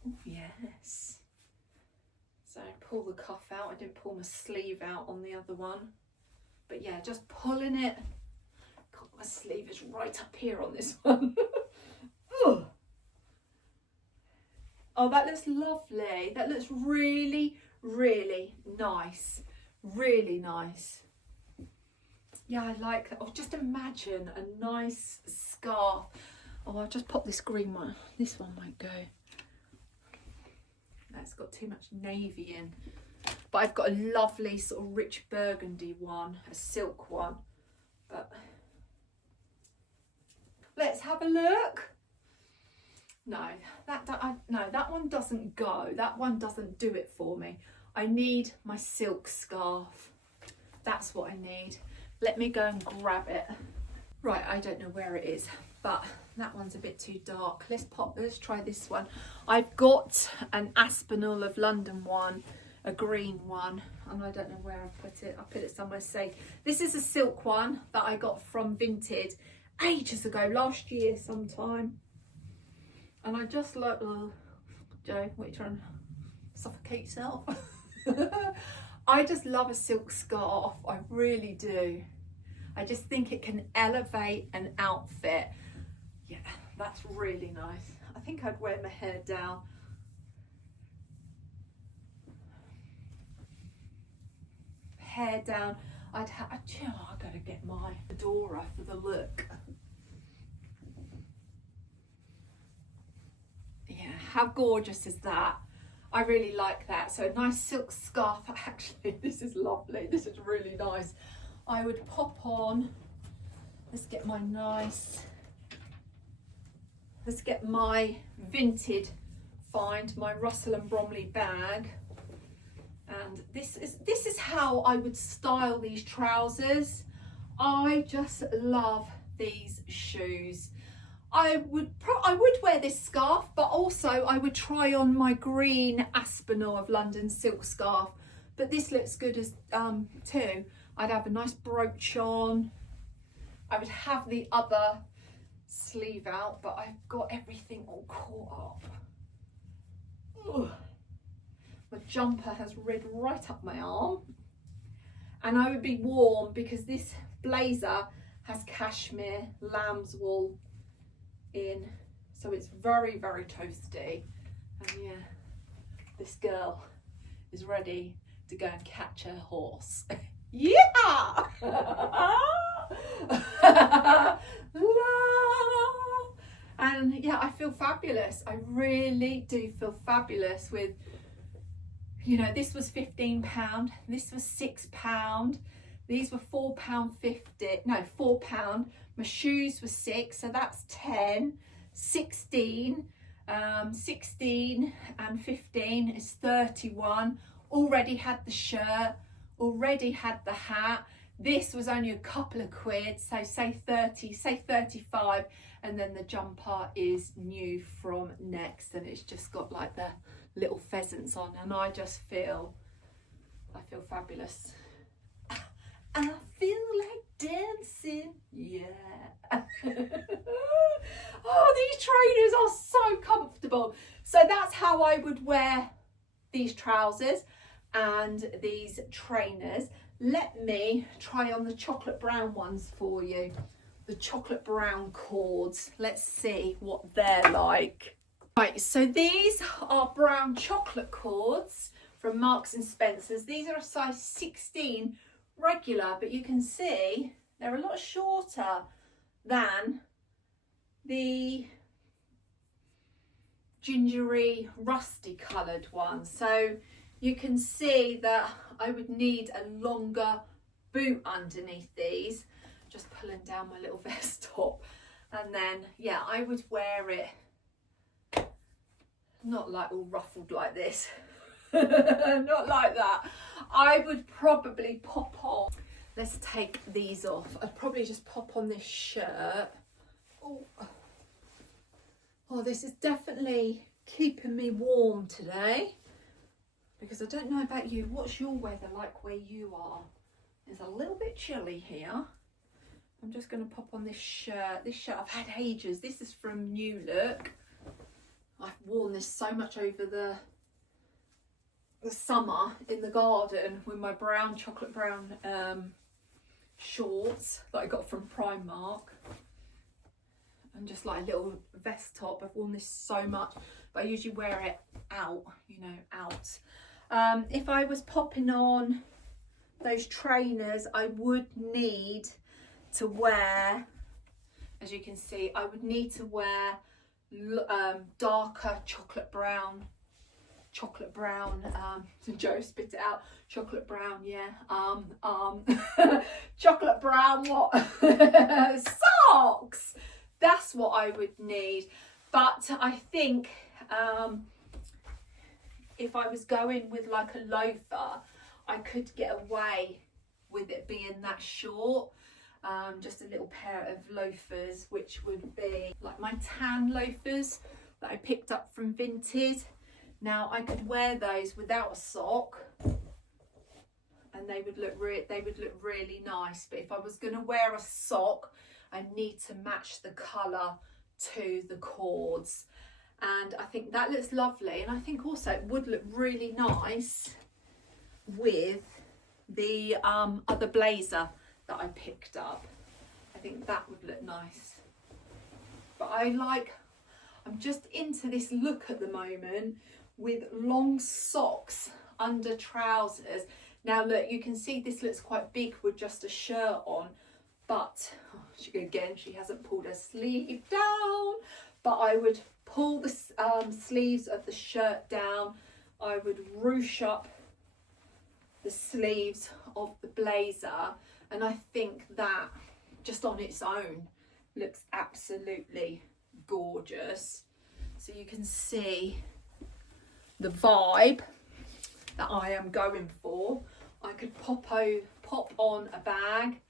oh yes. So pull the cuff out. I didn't pull my sleeve out on the other one, but yeah, just pulling it. God, my sleeve is right up here on this one. Oh, that looks lovely. That looks really, really nice. Really nice. Yeah, I like that. Oh, just imagine a nice scarf. Oh, I'll just pop this green one. This one might go. That's got too much navy in. But I've got a lovely sort of rich burgundy one, a silk one. But let's have a look. No, that one doesn't go. That one doesn't do it for me. I need my silk scarf. That's what I need. Let me go and grab it. Right, I don't know where it is, but that one's a bit too dark. Let's try this one. I've got an Aspinall of London one, a green one, and I don't know where I've put it. I put it somewhere safe. This is a silk one that I got from Vinted ages ago, last year sometime. And I just like, Joe, what are you trying to suffocate yourself? I just love a silk scarf. I really do. I just think it can elevate an outfit. Yeah, that's really nice. I think I'd wear my hair down. Hair down. I've got to get my fedora for the look. Yeah, how gorgeous is that? I really like that. So a nice silk scarf. Actually, this is lovely. This is really nice. I would pop on. Let's get my Vinted find, my Russell and Bromley bag. And this is how I would style these trousers. I just love these shoes. I would wear this scarf, but also I would try on my green Aspinall of London silk scarf. But this looks good as too. I'd have a nice brooch on. I would have the other sleeve out, but I've got everything all caught up. Ugh. My jumper has rid right up my arm, and I would be warm because this blazer has cashmere lamb's wool in, so it's very, very toasty. And yeah, this girl is ready to go and catch her horse. Yeah. And yeah, I feel fabulous. I really do feel fabulous with You know, this was £15, this was £6, these were £4.50, no, £4. My shoes were 6, so that's 10, 16, 16 and 15 is 31. Already had the shirt, already had the hat. This was only a couple of quid, so say 30, say 35, and then the jumper is new from Next, and it's just got like the little pheasants on, and I feel fabulous. I feel like dancing, yeah. Oh, these trainers are so comfortable. So that's how I would wear these trousers and these trainers. Let me try on the chocolate brown ones for you. The chocolate brown cords. Let's see what they're like. Right, so these are brown chocolate cords from Marks and Spencer's. These are a size 16 regular, but you can see they're a lot shorter than the gingery rusty coloured ones. So you can see that I would need a longer boot underneath these. Just pulling down my little vest top, and then yeah, I would wear it not like all ruffled like this. Not like that. I would probably pop on, let's take these off. I'd probably just pop on this shirt. Oh, this is definitely keeping me warm today, because I don't know about you, what's your weather like where you are? It's a little bit chilly here. I'm just going to pop on this shirt. This shirt I've had ages. This is from New Look. I've worn this so much over the summer in the garden with my brown, chocolate brown shorts that I got from Primark. And just like a little vest top. I've worn this so much, but I usually wear it out, you know, out. If I was popping on those trainers, I would need to wear, as you can see, I would need to wear darker chocolate brown, Joe spit it out, chocolate brown, yeah, chocolate brown what? Socks! That's what I would need. But I think if I was going with like a loafer, I could get away with it being that short. Just a little pair of loafers, which would be like my tan loafers that I picked up from Vinted. Now I could wear those without a sock, and they would look really nice. But if I was going to wear a sock, I need to match the colour to the cords, and I think that looks lovely. And I think also it would look really nice with the other blazer that I picked up. I think that would look nice. But I'm just into this look at the moment with long socks under trousers. Now look, you can see this looks quite big with just a shirt on, but she hasn't pulled her sleeve down. But I would pull the sleeves of the shirt down. I would ruche up the sleeves of the blazer, and I think that just on its own looks absolutely gorgeous. So you can see the vibe that I am going for. I could pop on a bag,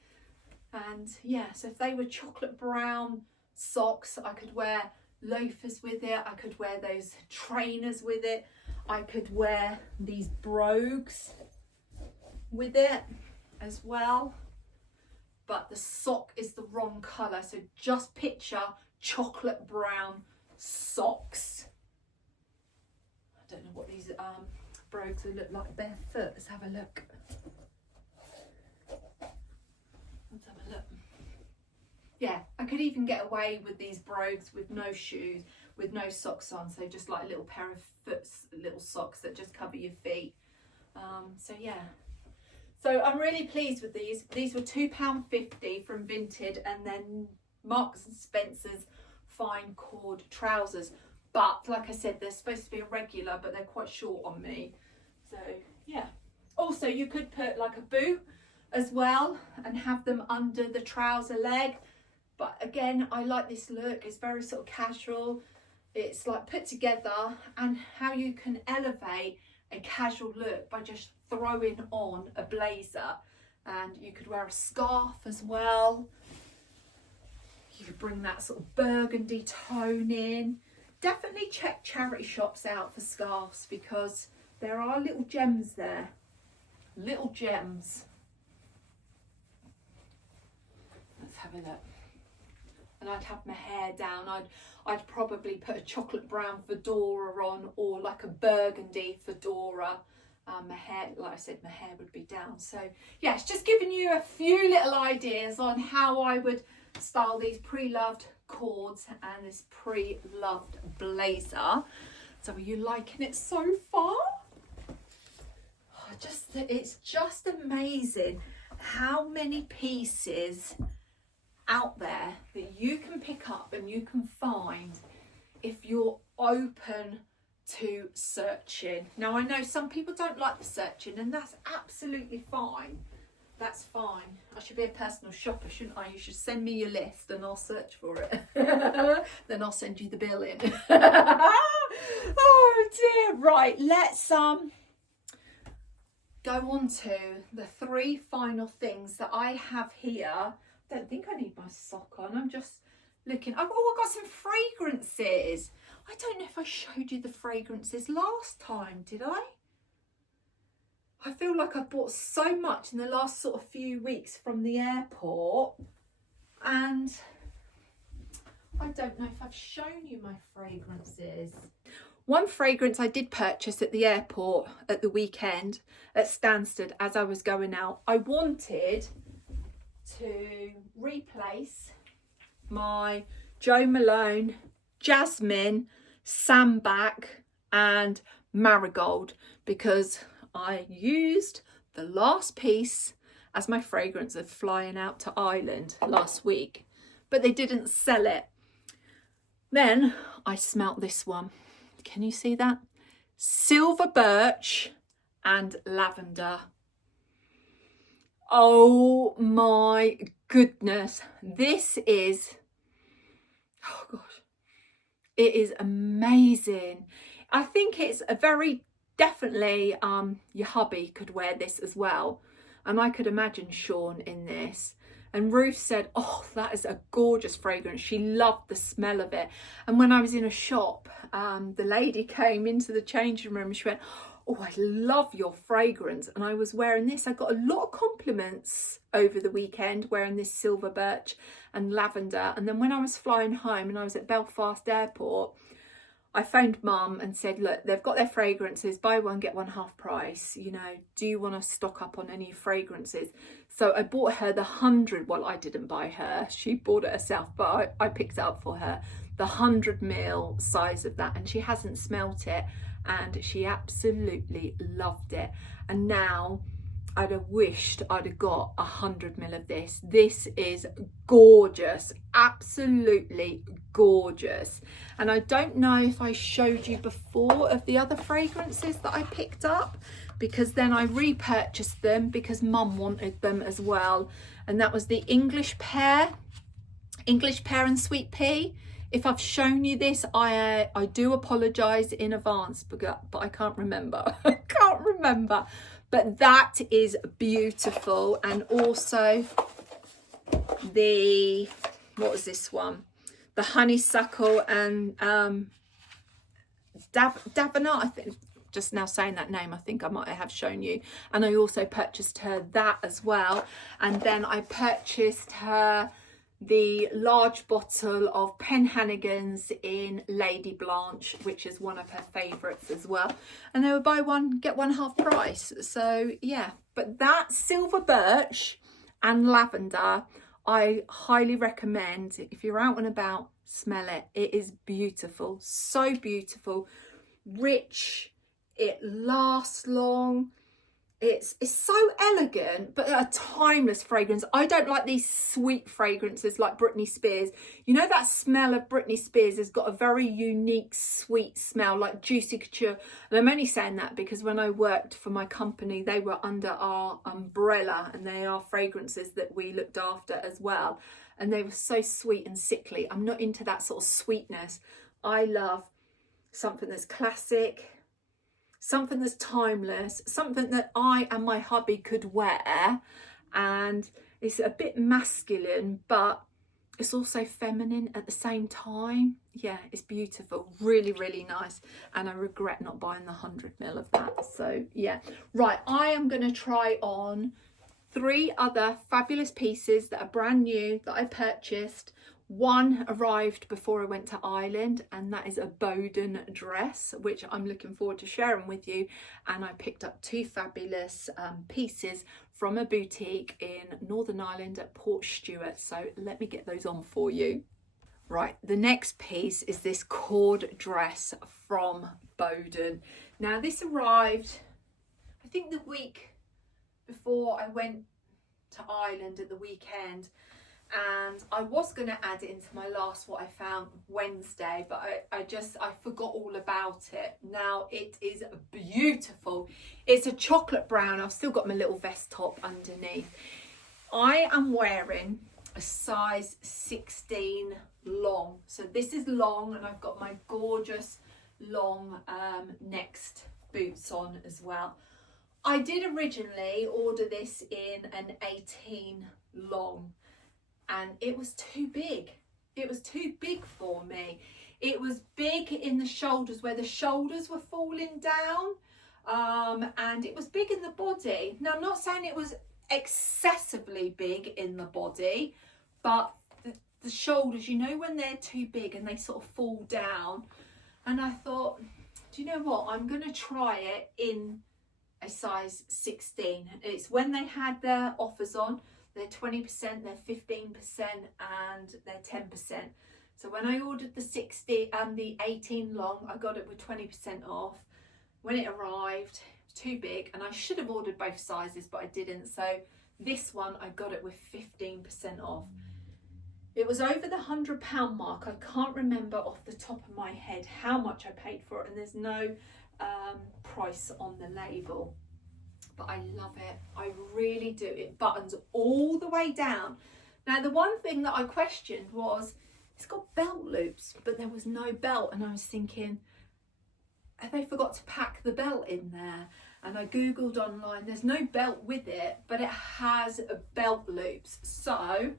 and yeah, so if they were chocolate brown socks, I could wear loafers with it. I could wear those trainers with it. I could wear these brogues with it as well. But the sock is the wrong colour, so just picture chocolate brown socks. I don't know what these brogues will look like barefoot. Let's have a look. Let's have a look. Yeah, I could even get away with these brogues with no shoes, with no socks on, so just like a little pair of little socks that just cover your feet. So yeah. So I'm really pleased with these. These were £2.50 from Vinted, and then Marks and Spencer's fine cord trousers. But like I said, they're supposed to be a regular, but they're quite short on me. So yeah, also you could put like a boot as well and have them under the trouser leg, but again, I like this look. It's very sort of casual, it's like put together, and how you can elevate a casual look by just throwing on a blazer. And you could wear a scarf as well. You could bring that sort of burgundy tone in. Definitely check charity shops out for scarves, because there are little gems there, little gems. Let's have a look. And I'd have my hair down. I'd probably put a chocolate brown fedora on, or like a burgundy fedora. My hair, like I said, my hair would be down. So yeah, it's just giving you a few little ideas on how I would style these pre-loved cords and this pre-loved blazer. So are you liking it so far? It's just amazing how many pieces out there that you can pick up and you can find if you're open to searching. Now I know some people don't like the searching, and that's absolutely fine. That's fine. I should be a personal shopper, shouldn't I? You should send me your list and I'll search for it. Then I'll send you the bill in. Oh dear. Right, let's go on to the 3 final things that I have here. Don't think I need my sock on. I'm just looking. I've got some fragrances. I don't know if I showed you the fragrances last time, did I? I feel like I've bought so much in the last sort of few weeks from the airport, and I don't know if I've shown you my fragrances. One fragrance I did purchase at the airport at the weekend at Stansted as I was going out. I wanted to replace my Jo Malone Jasmine, Sambac and Marigold, because I used the last piece as my fragrance of flying out to Ireland last week, but they didn't sell it. Then I smelt this one. Can you see that? Silver birch and lavender. Oh my goodness. This is, oh gosh, it is amazing. I think it's a very definitely, your hubby could wear this as well. And I could imagine Sean in this. And Ruth said, oh, that is a gorgeous fragrance. She loved the smell of it. And when I was in a shop, the lady came into the changing room and she went, oh, I love your fragrance. And I was wearing this. I got a lot of compliments over the weekend wearing this silver birch and lavender. And then when I was flying home and I was at Belfast Airport, I phoned Mum and said, look, they've got their fragrances, buy one, get one half price. You know, do you want to stock up on any fragrances? So I bought her the 100, well, I didn't buy her, she bought it herself, but I picked it up for her, the 100 ml size of that, and she hasn't smelt it, and she absolutely loved it. And now I'd have wished I'd have got 100 ml of this. This is gorgeous, absolutely gorgeous. And I don't know if I showed you before of the other fragrances that I picked up, because then I repurchased them because Mum wanted them as well. And that was the English pear and sweet pea. If I've shown you this, I do apologise in advance, but I can't remember. I can't remember. But that is beautiful. And also the, what was this one? The honeysuckle and Davenant, I think. Just now saying that name, I think I might have shown you. And I also purchased her that as well. And then I purchased her the large bottle of Penhaligon's in Lady Blanche, which is one of her favourites as well. And they were buy one, get one half price. So yeah, but that silver birch and lavender, I highly recommend. If you're out and about, smell it. It is beautiful, so beautiful, rich, it lasts long. It's so elegant, but a timeless fragrance. I don't like these sweet fragrances like Britney Spears. You know, that smell of Britney Spears has got a very unique sweet smell, like Juicy Couture. And I'm only saying that because when I worked for my company, they were under our umbrella, and they are fragrances that we looked after as well. And they were so sweet and sickly. I'm not into that sort of sweetness. I love something that's classic, something that's timeless, something that I and my hubby could wear, and it's a bit masculine, but it's also feminine at the same time. Yeah, it's beautiful, really, really nice, and I regret not buying the 100ml of that. So yeah, right, I am going to try on 3 other fabulous pieces that are brand new that I purchased. One arrived before I went to Ireland, and that is a Bowden dress, which I'm looking forward to sharing with you. And I picked up 2 fabulous pieces from a boutique in Northern Ireland at Portstewart. So let me get those on for you. Right, the next piece is this cord dress from Bowden. Now this arrived, I think, the week before I went to Ireland at the weekend. And I was going to add it into my last what I found Wednesday, but I forgot all about it. Now it is beautiful. It's a chocolate brown. I've still got my little vest top underneath. I am wearing a size 16 long. So this is long, and I've got my gorgeous long next boots on as well. I did originally order this in an 18 long, and it was too big. It was too big for me. It was big in the shoulders, where the shoulders were falling down, and it was big in the body. Now, I'm not saying it was excessively big in the body, but the shoulders, you know, when they're too big and they sort of fall down. And I thought, do you know what? I'm going to try it in a size 16. It's when they had their offers on. They're 20%, they're 15%, and they're 10%. So when I ordered the 18 long, I got it with 20% off. When it arrived, it was too big, and I should have ordered both sizes, but I didn't. So this one, I got it with 15% off. It was over the £100 mark. I can't remember off the top of my head how much I paid for it, and there's no price on the label. But I love it. I really do. It buttons all the way down. Now, the one thing that I questioned was it's got belt loops, but there was no belt. And I was thinking, have they forgot to pack the belt in there? And I Googled online. There's no belt with it, but it has belt loops. So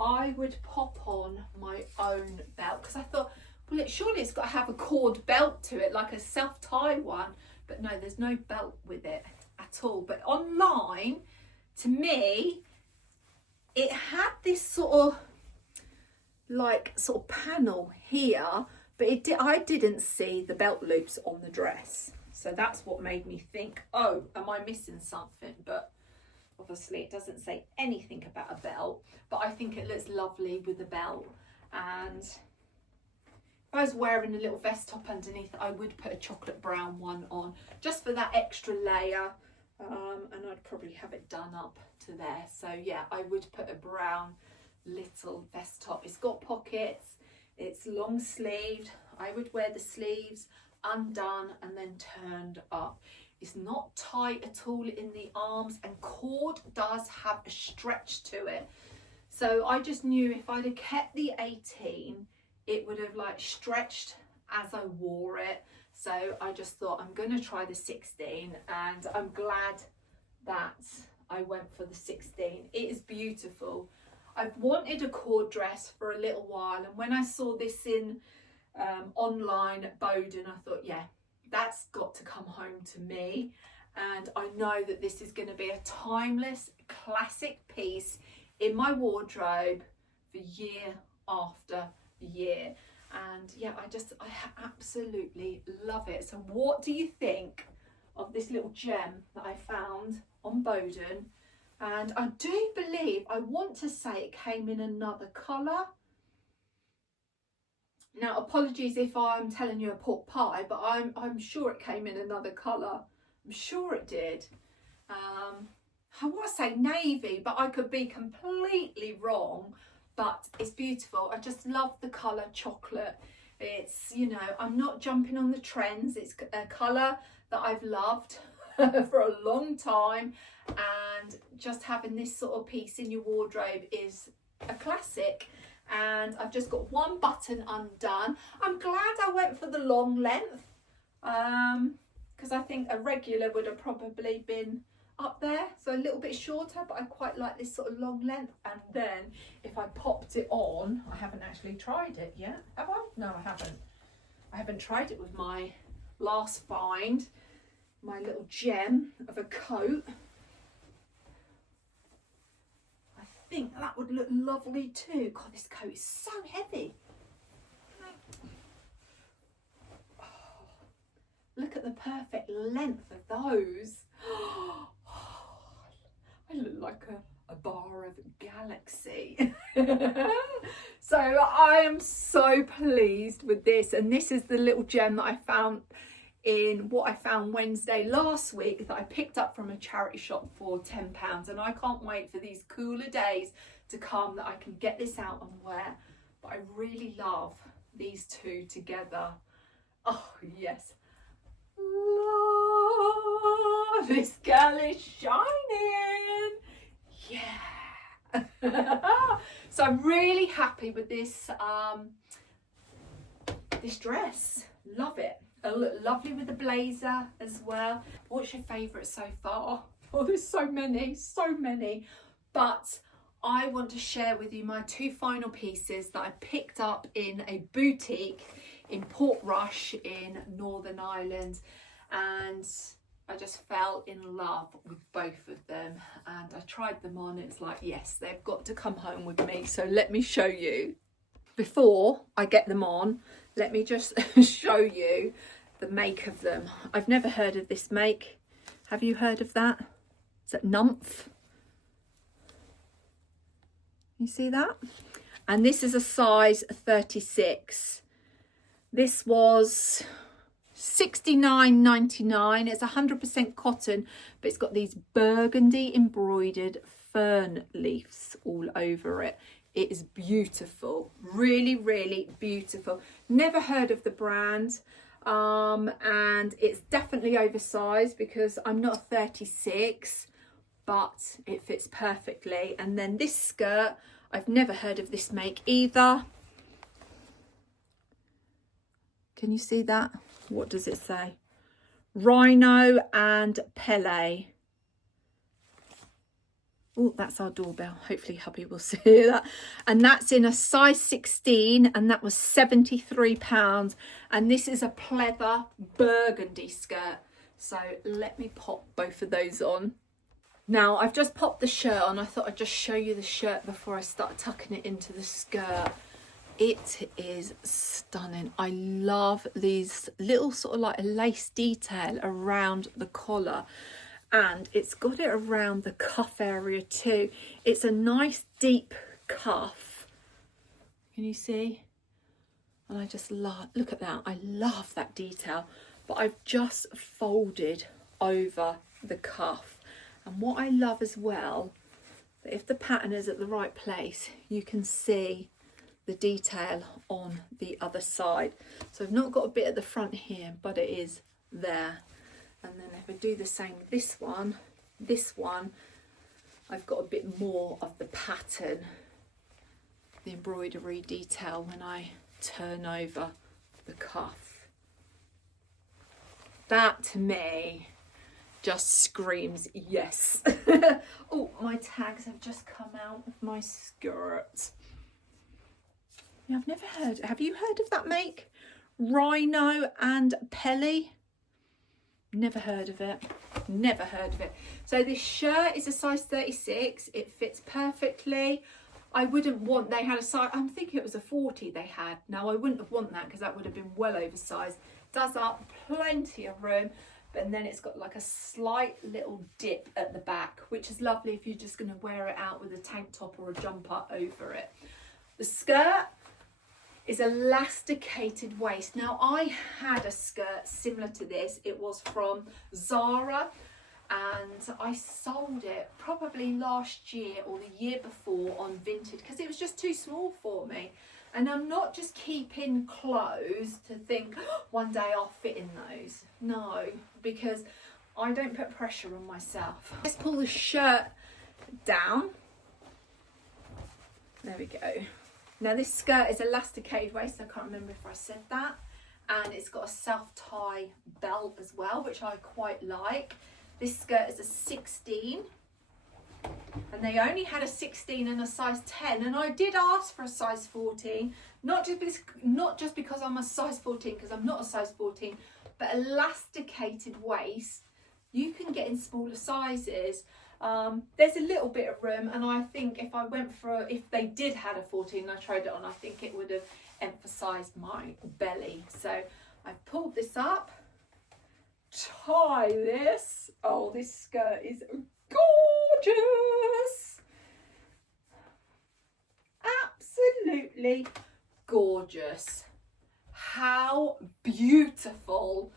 I would pop on my own belt, because I thought, well, surely it's got to have a cord belt to it, like a self-tie one. But no, there's no belt with it at all. But online, to me, it had this sort of panel here, but I didn't see the belt loops on the dress. So that's what made me think, oh, am I missing something? But obviously it doesn't say anything about a belt, but I think it looks lovely with a belt. And if I was wearing a little vest top underneath, I would put a chocolate brown one on, just for that extra layer. And I'd probably have it done up to there. So yeah, I would put a brown little vest top. It's got pockets, it's long sleeved. I would wear the sleeves undone and then turned up. It's not tight at all in the arms, and cord does have a stretch to it. So I just knew if I'd have kept the 18, it would have like stretched as I wore it. So I just thought, I'm going to try the 16, and I'm glad that I went for the 16. It is beautiful. I've wanted a cord dress for a little while, and when I saw this in online at Bowden, I thought, yeah, that's got to come home to me. And I know that this is going to be a timeless, classic piece in my wardrobe for year after year. And yeah, I absolutely love it. So what do you think of this little gem that I found on Bowden? And I do believe, I want to say it came in another colour. Now, apologies if I'm telling you a pork pie, but I'm sure it came in another colour. I'm sure it did. I want to say navy, but I could be completely wrong. But it's beautiful. I just love the colour chocolate. It's, you know, I'm not jumping on the trends. It's a colour that I've loved for a long time, and just having this sort of piece in your wardrobe is a classic. And I've just got one button undone. I'm glad I went for the long length, because I think a regular would have probably been up there, so a little bit shorter, but I quite like this sort of long length. And then if I popped it on, I haven't actually tried it yet, have I? No, I haven't tried it with my last find, my little gem of a coat. I think that would look lovely too. God, this coat is so heavy. Oh, look at the perfect length of those. I look like a bar of galaxy. So I am so pleased with this, and this is the little gem that I found in what I found Wednesday last week that I picked up from a charity shop for £10, and I can't wait for these cooler days to come that I can get this out and wear. But I really love these two together. Oh yes, love, this girl is shining. Yeah. So I'm really happy with this this dress. Love it. It'll look lovely with the blazer as well. What's your favourite so far? Oh, there's so many. But I want to share with you my two final pieces that I picked up in a boutique in Portrush in Northern Ireland, and I just fell in love with both of them, and I tried them on. It's like, yes, they've got to come home with me. So let me show you. Before I get them on, let me just show you the make of them. I've never heard of this make. Have you heard of that? Is it Nymph? You see that? And this is a size 36. This was $69.99. It's 100% cotton, but it's got these burgundy embroidered fern leaves all over it. It is beautiful, really beautiful. Never heard of the brand, and it's definitely oversized because I'm not a 36, but it fits perfectly. And then this skirt, I've never heard of this make either. Can you see that? What does it say? Rhino and Pele. Oh, that's our doorbell. Hopefully hubby will see that. And that's in a size 16, and that was £73. And this is a pleather burgundy skirt. So let me pop both of those on. Now I've just popped the shirt on. I thought I'd just show you the shirt before I start tucking it into the skirt. It is stunning. I love these little sort of like a lace detail around the collar, and it's got it around the cuff area too. It's a nice deep cuff. Can you see? And I just love, look at that. I love that detail, but I've just folded over the cuff. And what I love as well, that if the pattern is at the right place, you can see the detail on the other side. So I've not got a bit at the front here, but it is there. And then if I do the same with this one, I've got a bit more of the pattern, the embroidery detail when I turn over the cuff. That to me just screams yes. Oh, my tags have just come out of my skirt. Yeah, I've never heard. Have you heard of that make? Rhino and Pele? Never heard of it. Never heard of it. So this shirt is a size 36. It fits perfectly. I wouldn't want, they had a size, I'm thinking it was a 40 they had. Now I wouldn't have want that because that would have been well oversized. Does up plenty of room, and then it's got like a slight little dip at the back, which is lovely if you're just going to wear it out with a tank top or a jumper over it. The skirt is elasticated waist. Now I had a skirt similar to this. It was from Zara, and I sold it probably last year or the year before on Vinted because it was just too small for me. And I'm not just keeping clothes to think, oh, one day I'll fit in those. No, because I don't put pressure on myself. Let's pull the shirt down. There we go. Now this skirt is elasticated waist, I can't remember if I said that. And it's got a self-tie belt as well, which I quite like. This skirt is a 16. And they only had a 16 and a size 10, and I did ask for a size 14, not just because I'm a size 14, because I'm not a size 14, but elasticated waist you can get in smaller sizes. There's a little bit of room, and I think if they did had a 14 and I tried it on, I think it would have emphasised my belly. So I've pulled this up, tie this. Oh, this skirt is gorgeous, absolutely gorgeous. How beautiful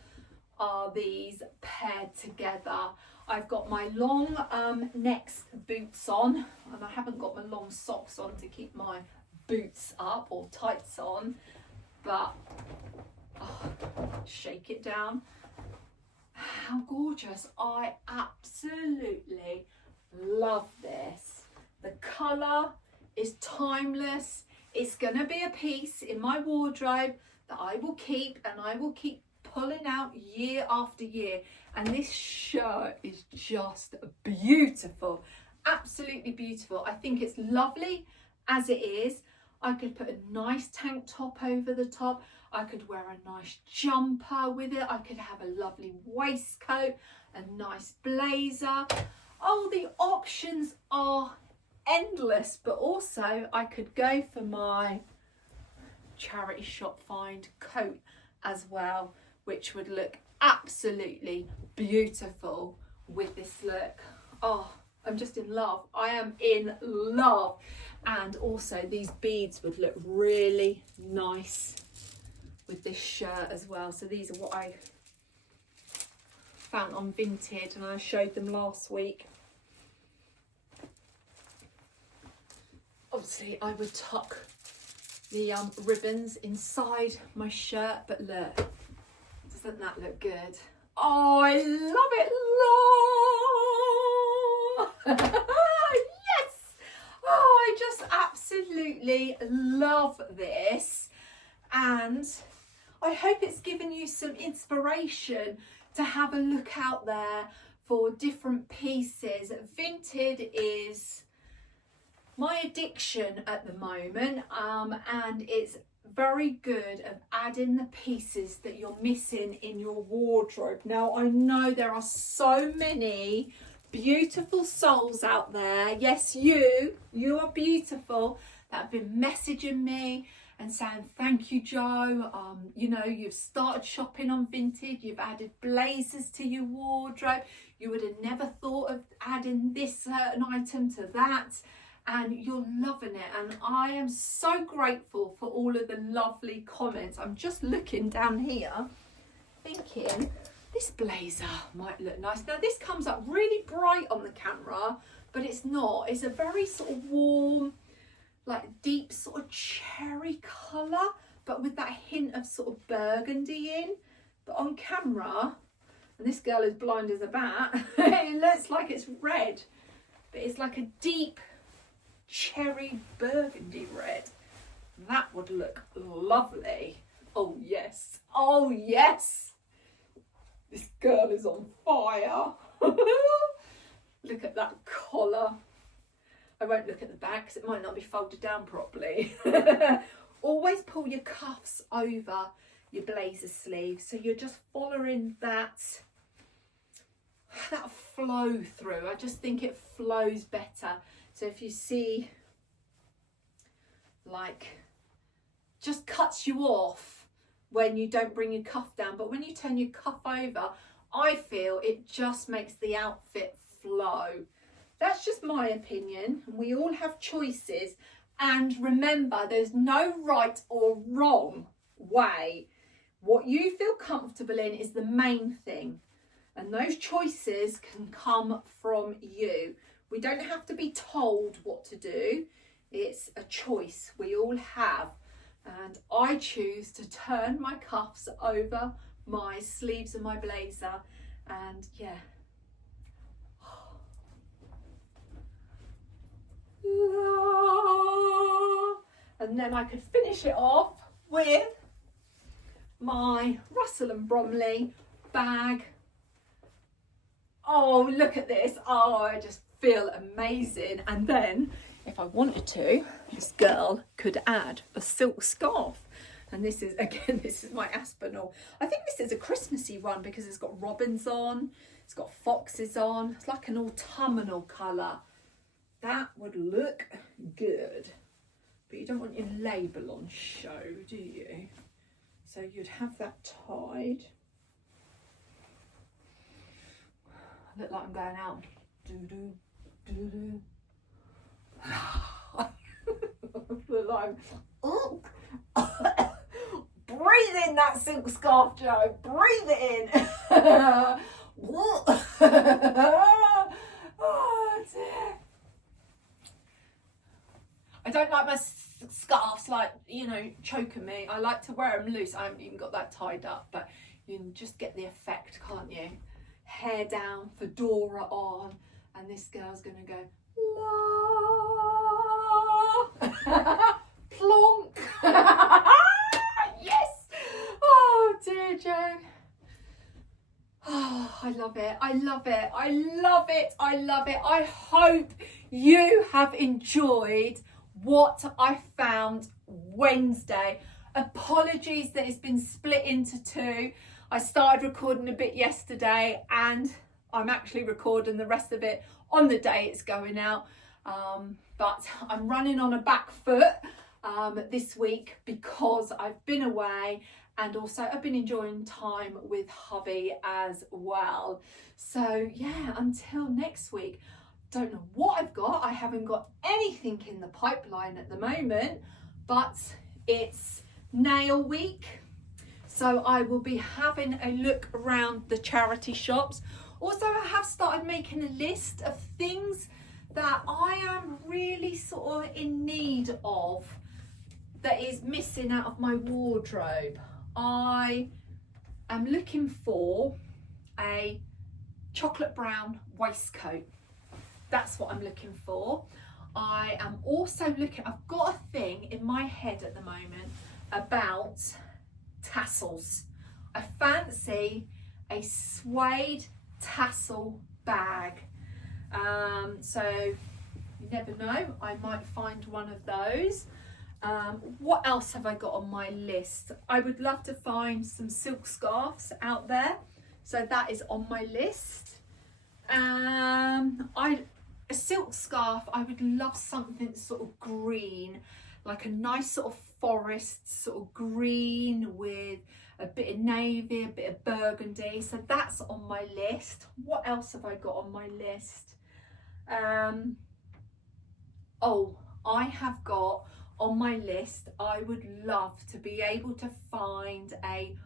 are these paired together? I've got my long neck boots on, and I haven't got my long socks on to keep my boots up, or tights on, but shake it down. How gorgeous. I absolutely love this. The colour is timeless. It's going to be a piece in my wardrobe that I will keep, and I will keep pulling out year after year. And this shirt is just beautiful, absolutely beautiful. I think it's lovely as it is. I could put a nice tank top over the top. I could wear a nice jumper with it. I could have a lovely waistcoat, a nice blazer. Oh, the options are endless. But also I could go for my charity shop find coat as well, which would look absolutely beautiful with this look. Oh, I'm just in love. I am in love. And also these beads would look really nice with this shirt as well. So these are what I found on Vinted, and I showed them last week. Obviously I would tuck the ribbons inside my shirt, but look, doesn't that look good? Oh, I love it. Yes. Oh, I just absolutely love this, and I hope it's given you some inspiration to have a look out there for different pieces. Vinted is my addiction at the moment, and it's very good at adding the pieces that you're missing in your wardrobe. Now, I know there are so many beautiful souls out there. Yes, you are beautiful, that have been messaging me and saying, thank you, Jo. You know, you've started shopping on Vinted, you've added blazers to your wardrobe, you would have never thought of adding this certain item to that, and you're loving it. And I am so grateful for all of the lovely comments. I'm just looking down here thinking this blazer might look nice. Now this comes up really bright on the camera, but it's not. It's a very sort of warm, like deep sort of cherry colour, but with that hint of sort of burgundy in. But on camera, and this girl is blind as a bat, it looks like it's red, but it's like a deep cherry burgundy red. That would look lovely. Oh yes, oh yes, this girl is on fire. Look at that collar. I won't look at the back because it might not be folded down properly. Always pull your cuffs over your blazer sleeve, so you're just following that flow through. I just think it flows better. So if you see, like, just cuts you off when you don't bring your cuff down, but when you turn your cuff over, I feel it just makes the outfit flow. That's just my opinion. We all have choices, and remember, there's no right or wrong way. What you feel comfortable in is the main thing. And those choices can come from you. We don't have to be told what to do. It's a choice we all have. And I choose to turn my cuffs over my sleeves of my blazer. And yeah. And then I could finish it off with my Russell and Bromley bag. Oh, look at this. Oh, I just feel amazing. And then if I wanted to, this girl could add a silk scarf. And this is, again, this is my Aspinall. I think this is a Christmassy one because it's got robins on, it's got foxes on. It's like an autumnal colour. That would look good. But you don't want your label on show, do you? So you'd have that tied. I look like I'm going out. Do-do, do-do. Look like, oh. Breathe in that silk scarf, Joe. Breathe it in. Oh dear. I don't like my scarves, like, you know, choking me. I like to wear them loose. I haven't even got that tied up, but you can just get the effect, can't you? Hair down, fedora on, and this girl's gonna go la plonk. Yes. Oh dear, Joan. Oh, I love it. I love it. I love it. I love it. I hope you have enjoyed what I found Wednesday. Apologies that it's been split into two. I started recording a bit yesterday and I'm actually recording the rest of it on the day it's going out. But I'm running on a back foot this week because I've been away, and also I've been enjoying time with hubby as well. So yeah, until next week. Don't know what I've got. I haven't got anything in the pipeline at the moment, but it's nail week. So I will be having a look around the charity shops. Also, I have started making a list of things that I am really sort of in need of that is missing out of my wardrobe. I am looking for a chocolate brown waistcoat. That's what I'm looking for. I am also looking, I've got a thing in my head at the moment about tassels. I fancy a suede tassel bag. So you never know, I might find one of those. What else have I got on my list? I would love to find some silk scarves out there. So that is on my list. A silk scarf, I would love something sort of green, like a nice sort of forest sort of green with a bit of navy, a bit of burgundy. So that's on my list. What else have I got on my list? Oh, I have got on my list, I would love to be able to find a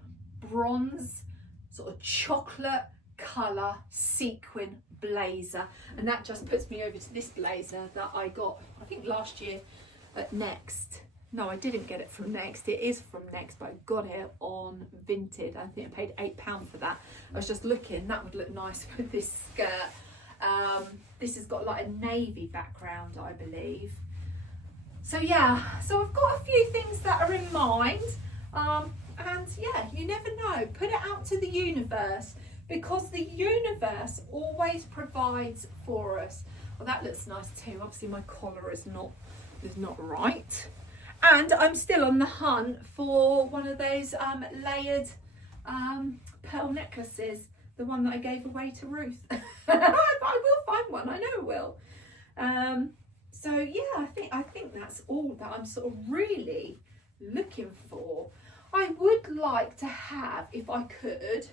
bronze sort of chocolate colour sequin blazer, and that just puts me over to this blazer that I got, I think last year at Next. No, I didn't get it from Next. It is from Next, but I got it on Vinted. I think I paid £8 for that. I was just looking, that would look nice with this skirt. This has got like a navy background, I believe. So yeah, so I've got a few things that are in mind. And yeah, you never know. Put it out to the universe, because the universe always provides for us. Well, that looks nice too. Obviously my collar is not right. And I'm still on the hunt for one of those layered pearl necklaces, the one that I gave away to Ruth. I will find one, I know I will. So yeah, I think that's all that I'm sort of really looking for. I would like to have, if I could,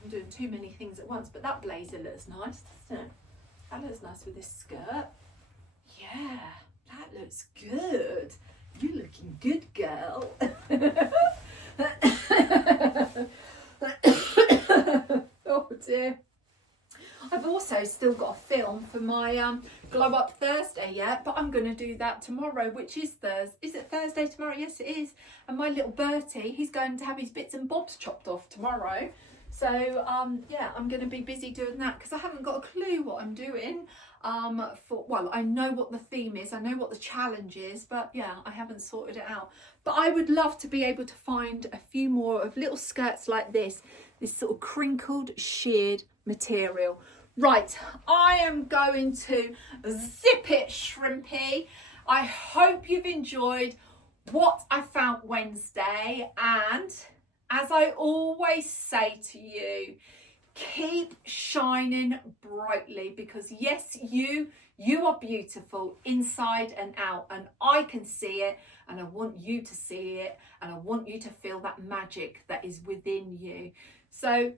I'm doing too many things at once, but that blazer looks nice, doesn't it? That looks nice with this skirt. Yeah, that looks good. You're looking good, girl. Glow Up Thursday yet, but I'm going to do that tomorrow, which is Thursday. Is it Thursday tomorrow? Yes, it is. And my little Bertie, he's going to have his bits and bobs chopped off tomorrow. So, yeah, I'm going to be busy doing that because I haven't got a clue what I'm doing. Well, I know what the theme is, I know what the challenge is, but yeah, I haven't sorted it out. But I would love to be able to find a few more of little skirts like this sort of crinkled, sheared material. Right, I am going to zip it, Shrimpy. I hope you've enjoyed what I found Wednesday, and as I always say to you, keep shining brightly, because yes, you are beautiful inside and out, and I can see it, and I want you to see it, and I want you to feel that magic that is within you. So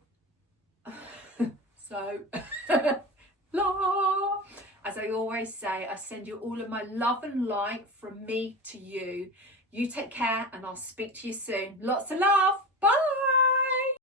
la, as I always say, I send you all of my love and light from me to you. You take care, and I'll speak to you soon. Lots of love.